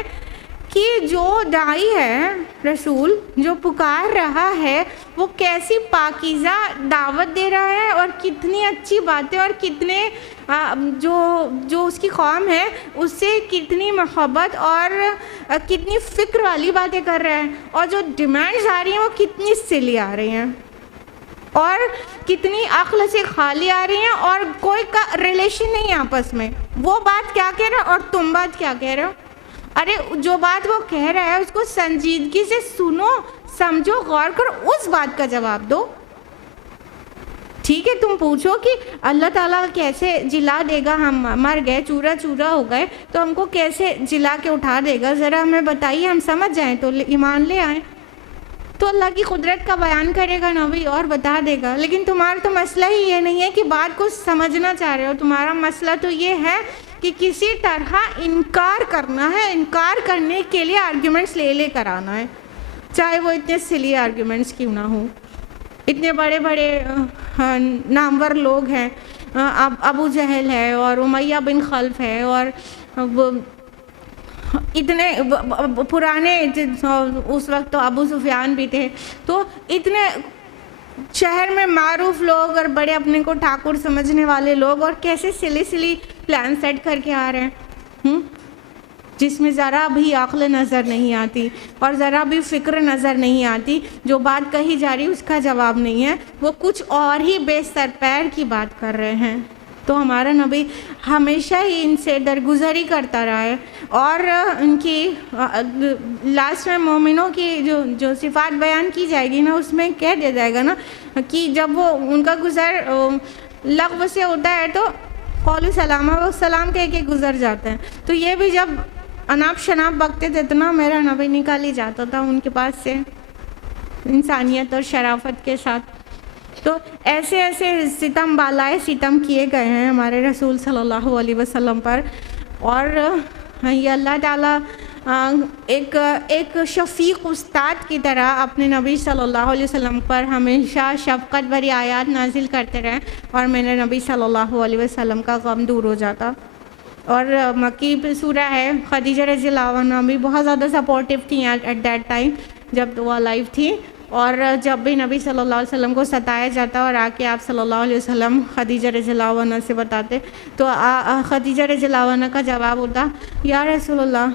کہ جو داعی ہے، رسول جو پکار رہا ہے، وہ کیسی پاکیزہ دعوت دے رہا ہے اور کتنی اچھی باتیں اور کتنے جو اس کی قوم ہے اس سے کتنی محبت اور کتنی فکر والی باتیں کر رہا ہے، اور جو ڈیمانڈز آ رہی ہیں وہ کتنی سلی آ رہی ہیں اور کتنی عقل سے خالی آ رہی ہیں، اور کوئی کا ریلیشن نہیں ہے آپس میں۔ وہ بات کیا کہہ رہا ہے اور تم بات کیا کہہ رہے ہو؟ ارے جو بات وہ کہہ رہا ہے اس کو سنجیدگی سے سنو، سمجھو، غور کرو، اس بات کا جواب دو۔ ٹھیک ہے، تم پوچھو کہ اللہ تعالیٰ کیسے جلا دے گا، ہم مر گئے، چورا چورا ہو گئے تو ہم کو کیسے جلا کے اٹھا دے گا، ذرا ہمیں بتائیے، ہم سمجھ جائیں تو ایمان لے آئیں۔ تو اللہ کی قدرت کا بیان کرے گا نبی اور بتا دے گا۔ لیکن تمہارا تو مسئلہ ہی یہ نہیں ہے کہ بات کو سمجھنا چاہ رہے ہو، تمہارا مسئلہ تو یہ ہے کہ کسی طرح انکار کرنا ہے، انکار کرنے کے لیے آرگیومنٹس لے کر آنا ہے، چاہے وہ اتنے سلی آرگیومنٹس کیوں نہ ہوں۔ اتنے بڑے بڑے نامور لوگ ہیں، ابو جہل ہے اور امیہ بن خلف ہے، اور اتنے پرانے، اس وقت تو ابو سفیان بھی تھے، تو اتنے شہر میں معروف لوگ اور بڑے اپنے کو ٹھاکر سمجھنے والے لوگ، اور کیسے سلی پلان سیٹ کر کے آ رہے ہیں جس میں ذرا بھی عقل نظر نہیں آتی اور ذرا بھی فکر نظر نہیں آتی، جو بات کہی جا رہی اس کا جواب نہیں ہے، وہ کچھ اور ہی بے سر پیر کی بات کر رہے ہیں۔ تو ہمارا نبی ہمیشہ ہی ان سے درگزر ہی کرتا رہا ہے، اور ان کی لاسٹ میں مومنوں کی جو صفات بیان کی جائے گی نا، اس میں کہہ دیا جائے گا نا کہ جب وہ ان کا گزر لغو سے ہوتا ہے تو قول سلامہ، وہ سلام کہہ کے گزر جاتے ہیں، تو یہ بھی جب اناپ شناپ بکتے تھے تو نا میرا نبی نکال ہی جاتا تھا ان کے پاس سے انسانیت اور شرافت کے ساتھ۔ تو ایسے ایسے ستم بالائے ستم کیے گئے ہیں ہمارے رسول صلی اللہ علیہ وسلم پر، اور یہ اللہ تعالیٰ ایک شفیق استاد کی طرح اپنے نبی صلی اللہ علیہ وسلم پر ہمیشہ شفقت بھری آیات نازل کرتے رہے، اور میرے نبی صلی اللہ علیہ وسلم کا غم دور ہو جاتا۔ اور مکی سورہ ہے، خدیجہ رضی اللہ عنہ بھی بہت زیادہ سپورٹیو تھیں ایٹ دیٹ ٹائم جب وہ لائف تھی، اور جب بھی نبی صلی اللہ علیہ وسلم کو ستایا جاتا اور آ کے آپ صلی اللہ علیہ وسلم خدیجہ رضی اللہ عنہ سے بتاتے تو خدیجہ رضی اللہ عنہ کا جواب ہوتا، یا رسول اللہ،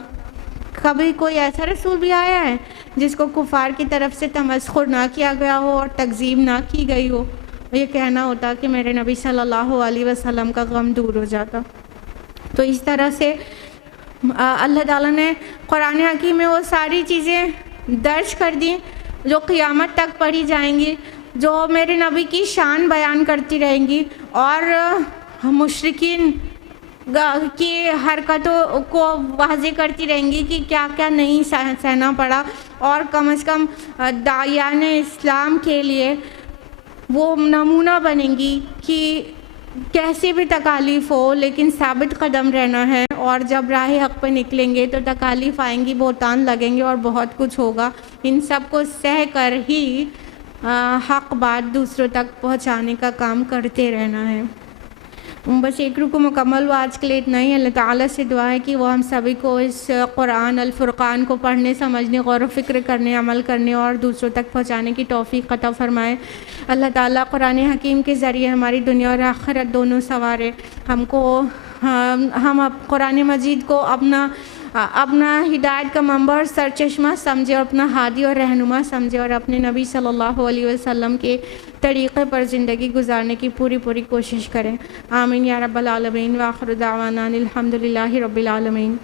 کبھی کوئی ایسا رسول بھی آیا ہے جس کو کفار کی طرف سے تمسخر نہ کیا گیا ہو اور تکذیب نہ کی گئی ہو؟ یہ کہنا ہوتا کہ میرے نبی صلی اللہ علیہ وسلم کا غم دور ہو جاتا۔ تو اس طرح سے اللہ تعالیٰ نے قرآن حکیم میں وہ ساری چیزیں درج کر دی جو قیامت تک پڑھی جائیں گی، جو میرے نبی کی شان بیان کرتی رہیں گی، اور مشرکین کی حرکتوں کو واضح کرتی رہیں گی کہ کیا کیا نہیں سہنا پڑا، اور کم از کم داعیان اسلام کے لیے وہ نمونہ بنیں گی کہ کیسی بھی تکالیف ہو لیکن ثابت قدم رہنا ہے، اور جب راہ حق پہ نکلیں گے تو تکالیف آئیں گی، بہتان لگیں گے اور بہت کچھ ہوگا، ان سب کو سہ کر ہی حق بات دوسروں تک پہنچانے کا کام کرتے رہنا ہے۔ بس ایک رکو مکمل ہوا آج کے لیے اتنا ہی۔ اللہ تعالیٰ سے دعا ہے کہ وہ ہم سبھی کو اس قرآن الفرقان کو پڑھنے، سمجھنے، غور و فکر کرنے، عمل کرنے اور دوسروں تک پہنچانے کی توفیق عطا فرمائے۔ اللہ تعالیٰ قرآن حکیم کے ذریعے ہماری دنیا اور آخرت دونوں سنوارے، ہم قرآن مجید کو اپنا ہدایت کا منبع اور سرچشمہ سمجھے، اور اپنا ہادی اور رہنما سمجھے، اور اپنے نبی صلی اللہ علیہ وسلم کے طریقے پر زندگی گزارنے کی پوری کوشش کریں۔ آمین یا رب العالمین۔ وآخر دعوانا الحمدللہ رب العالمین۔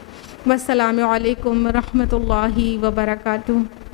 والسلام علیکم ورحمۃ اللہ وبرکاتہ۔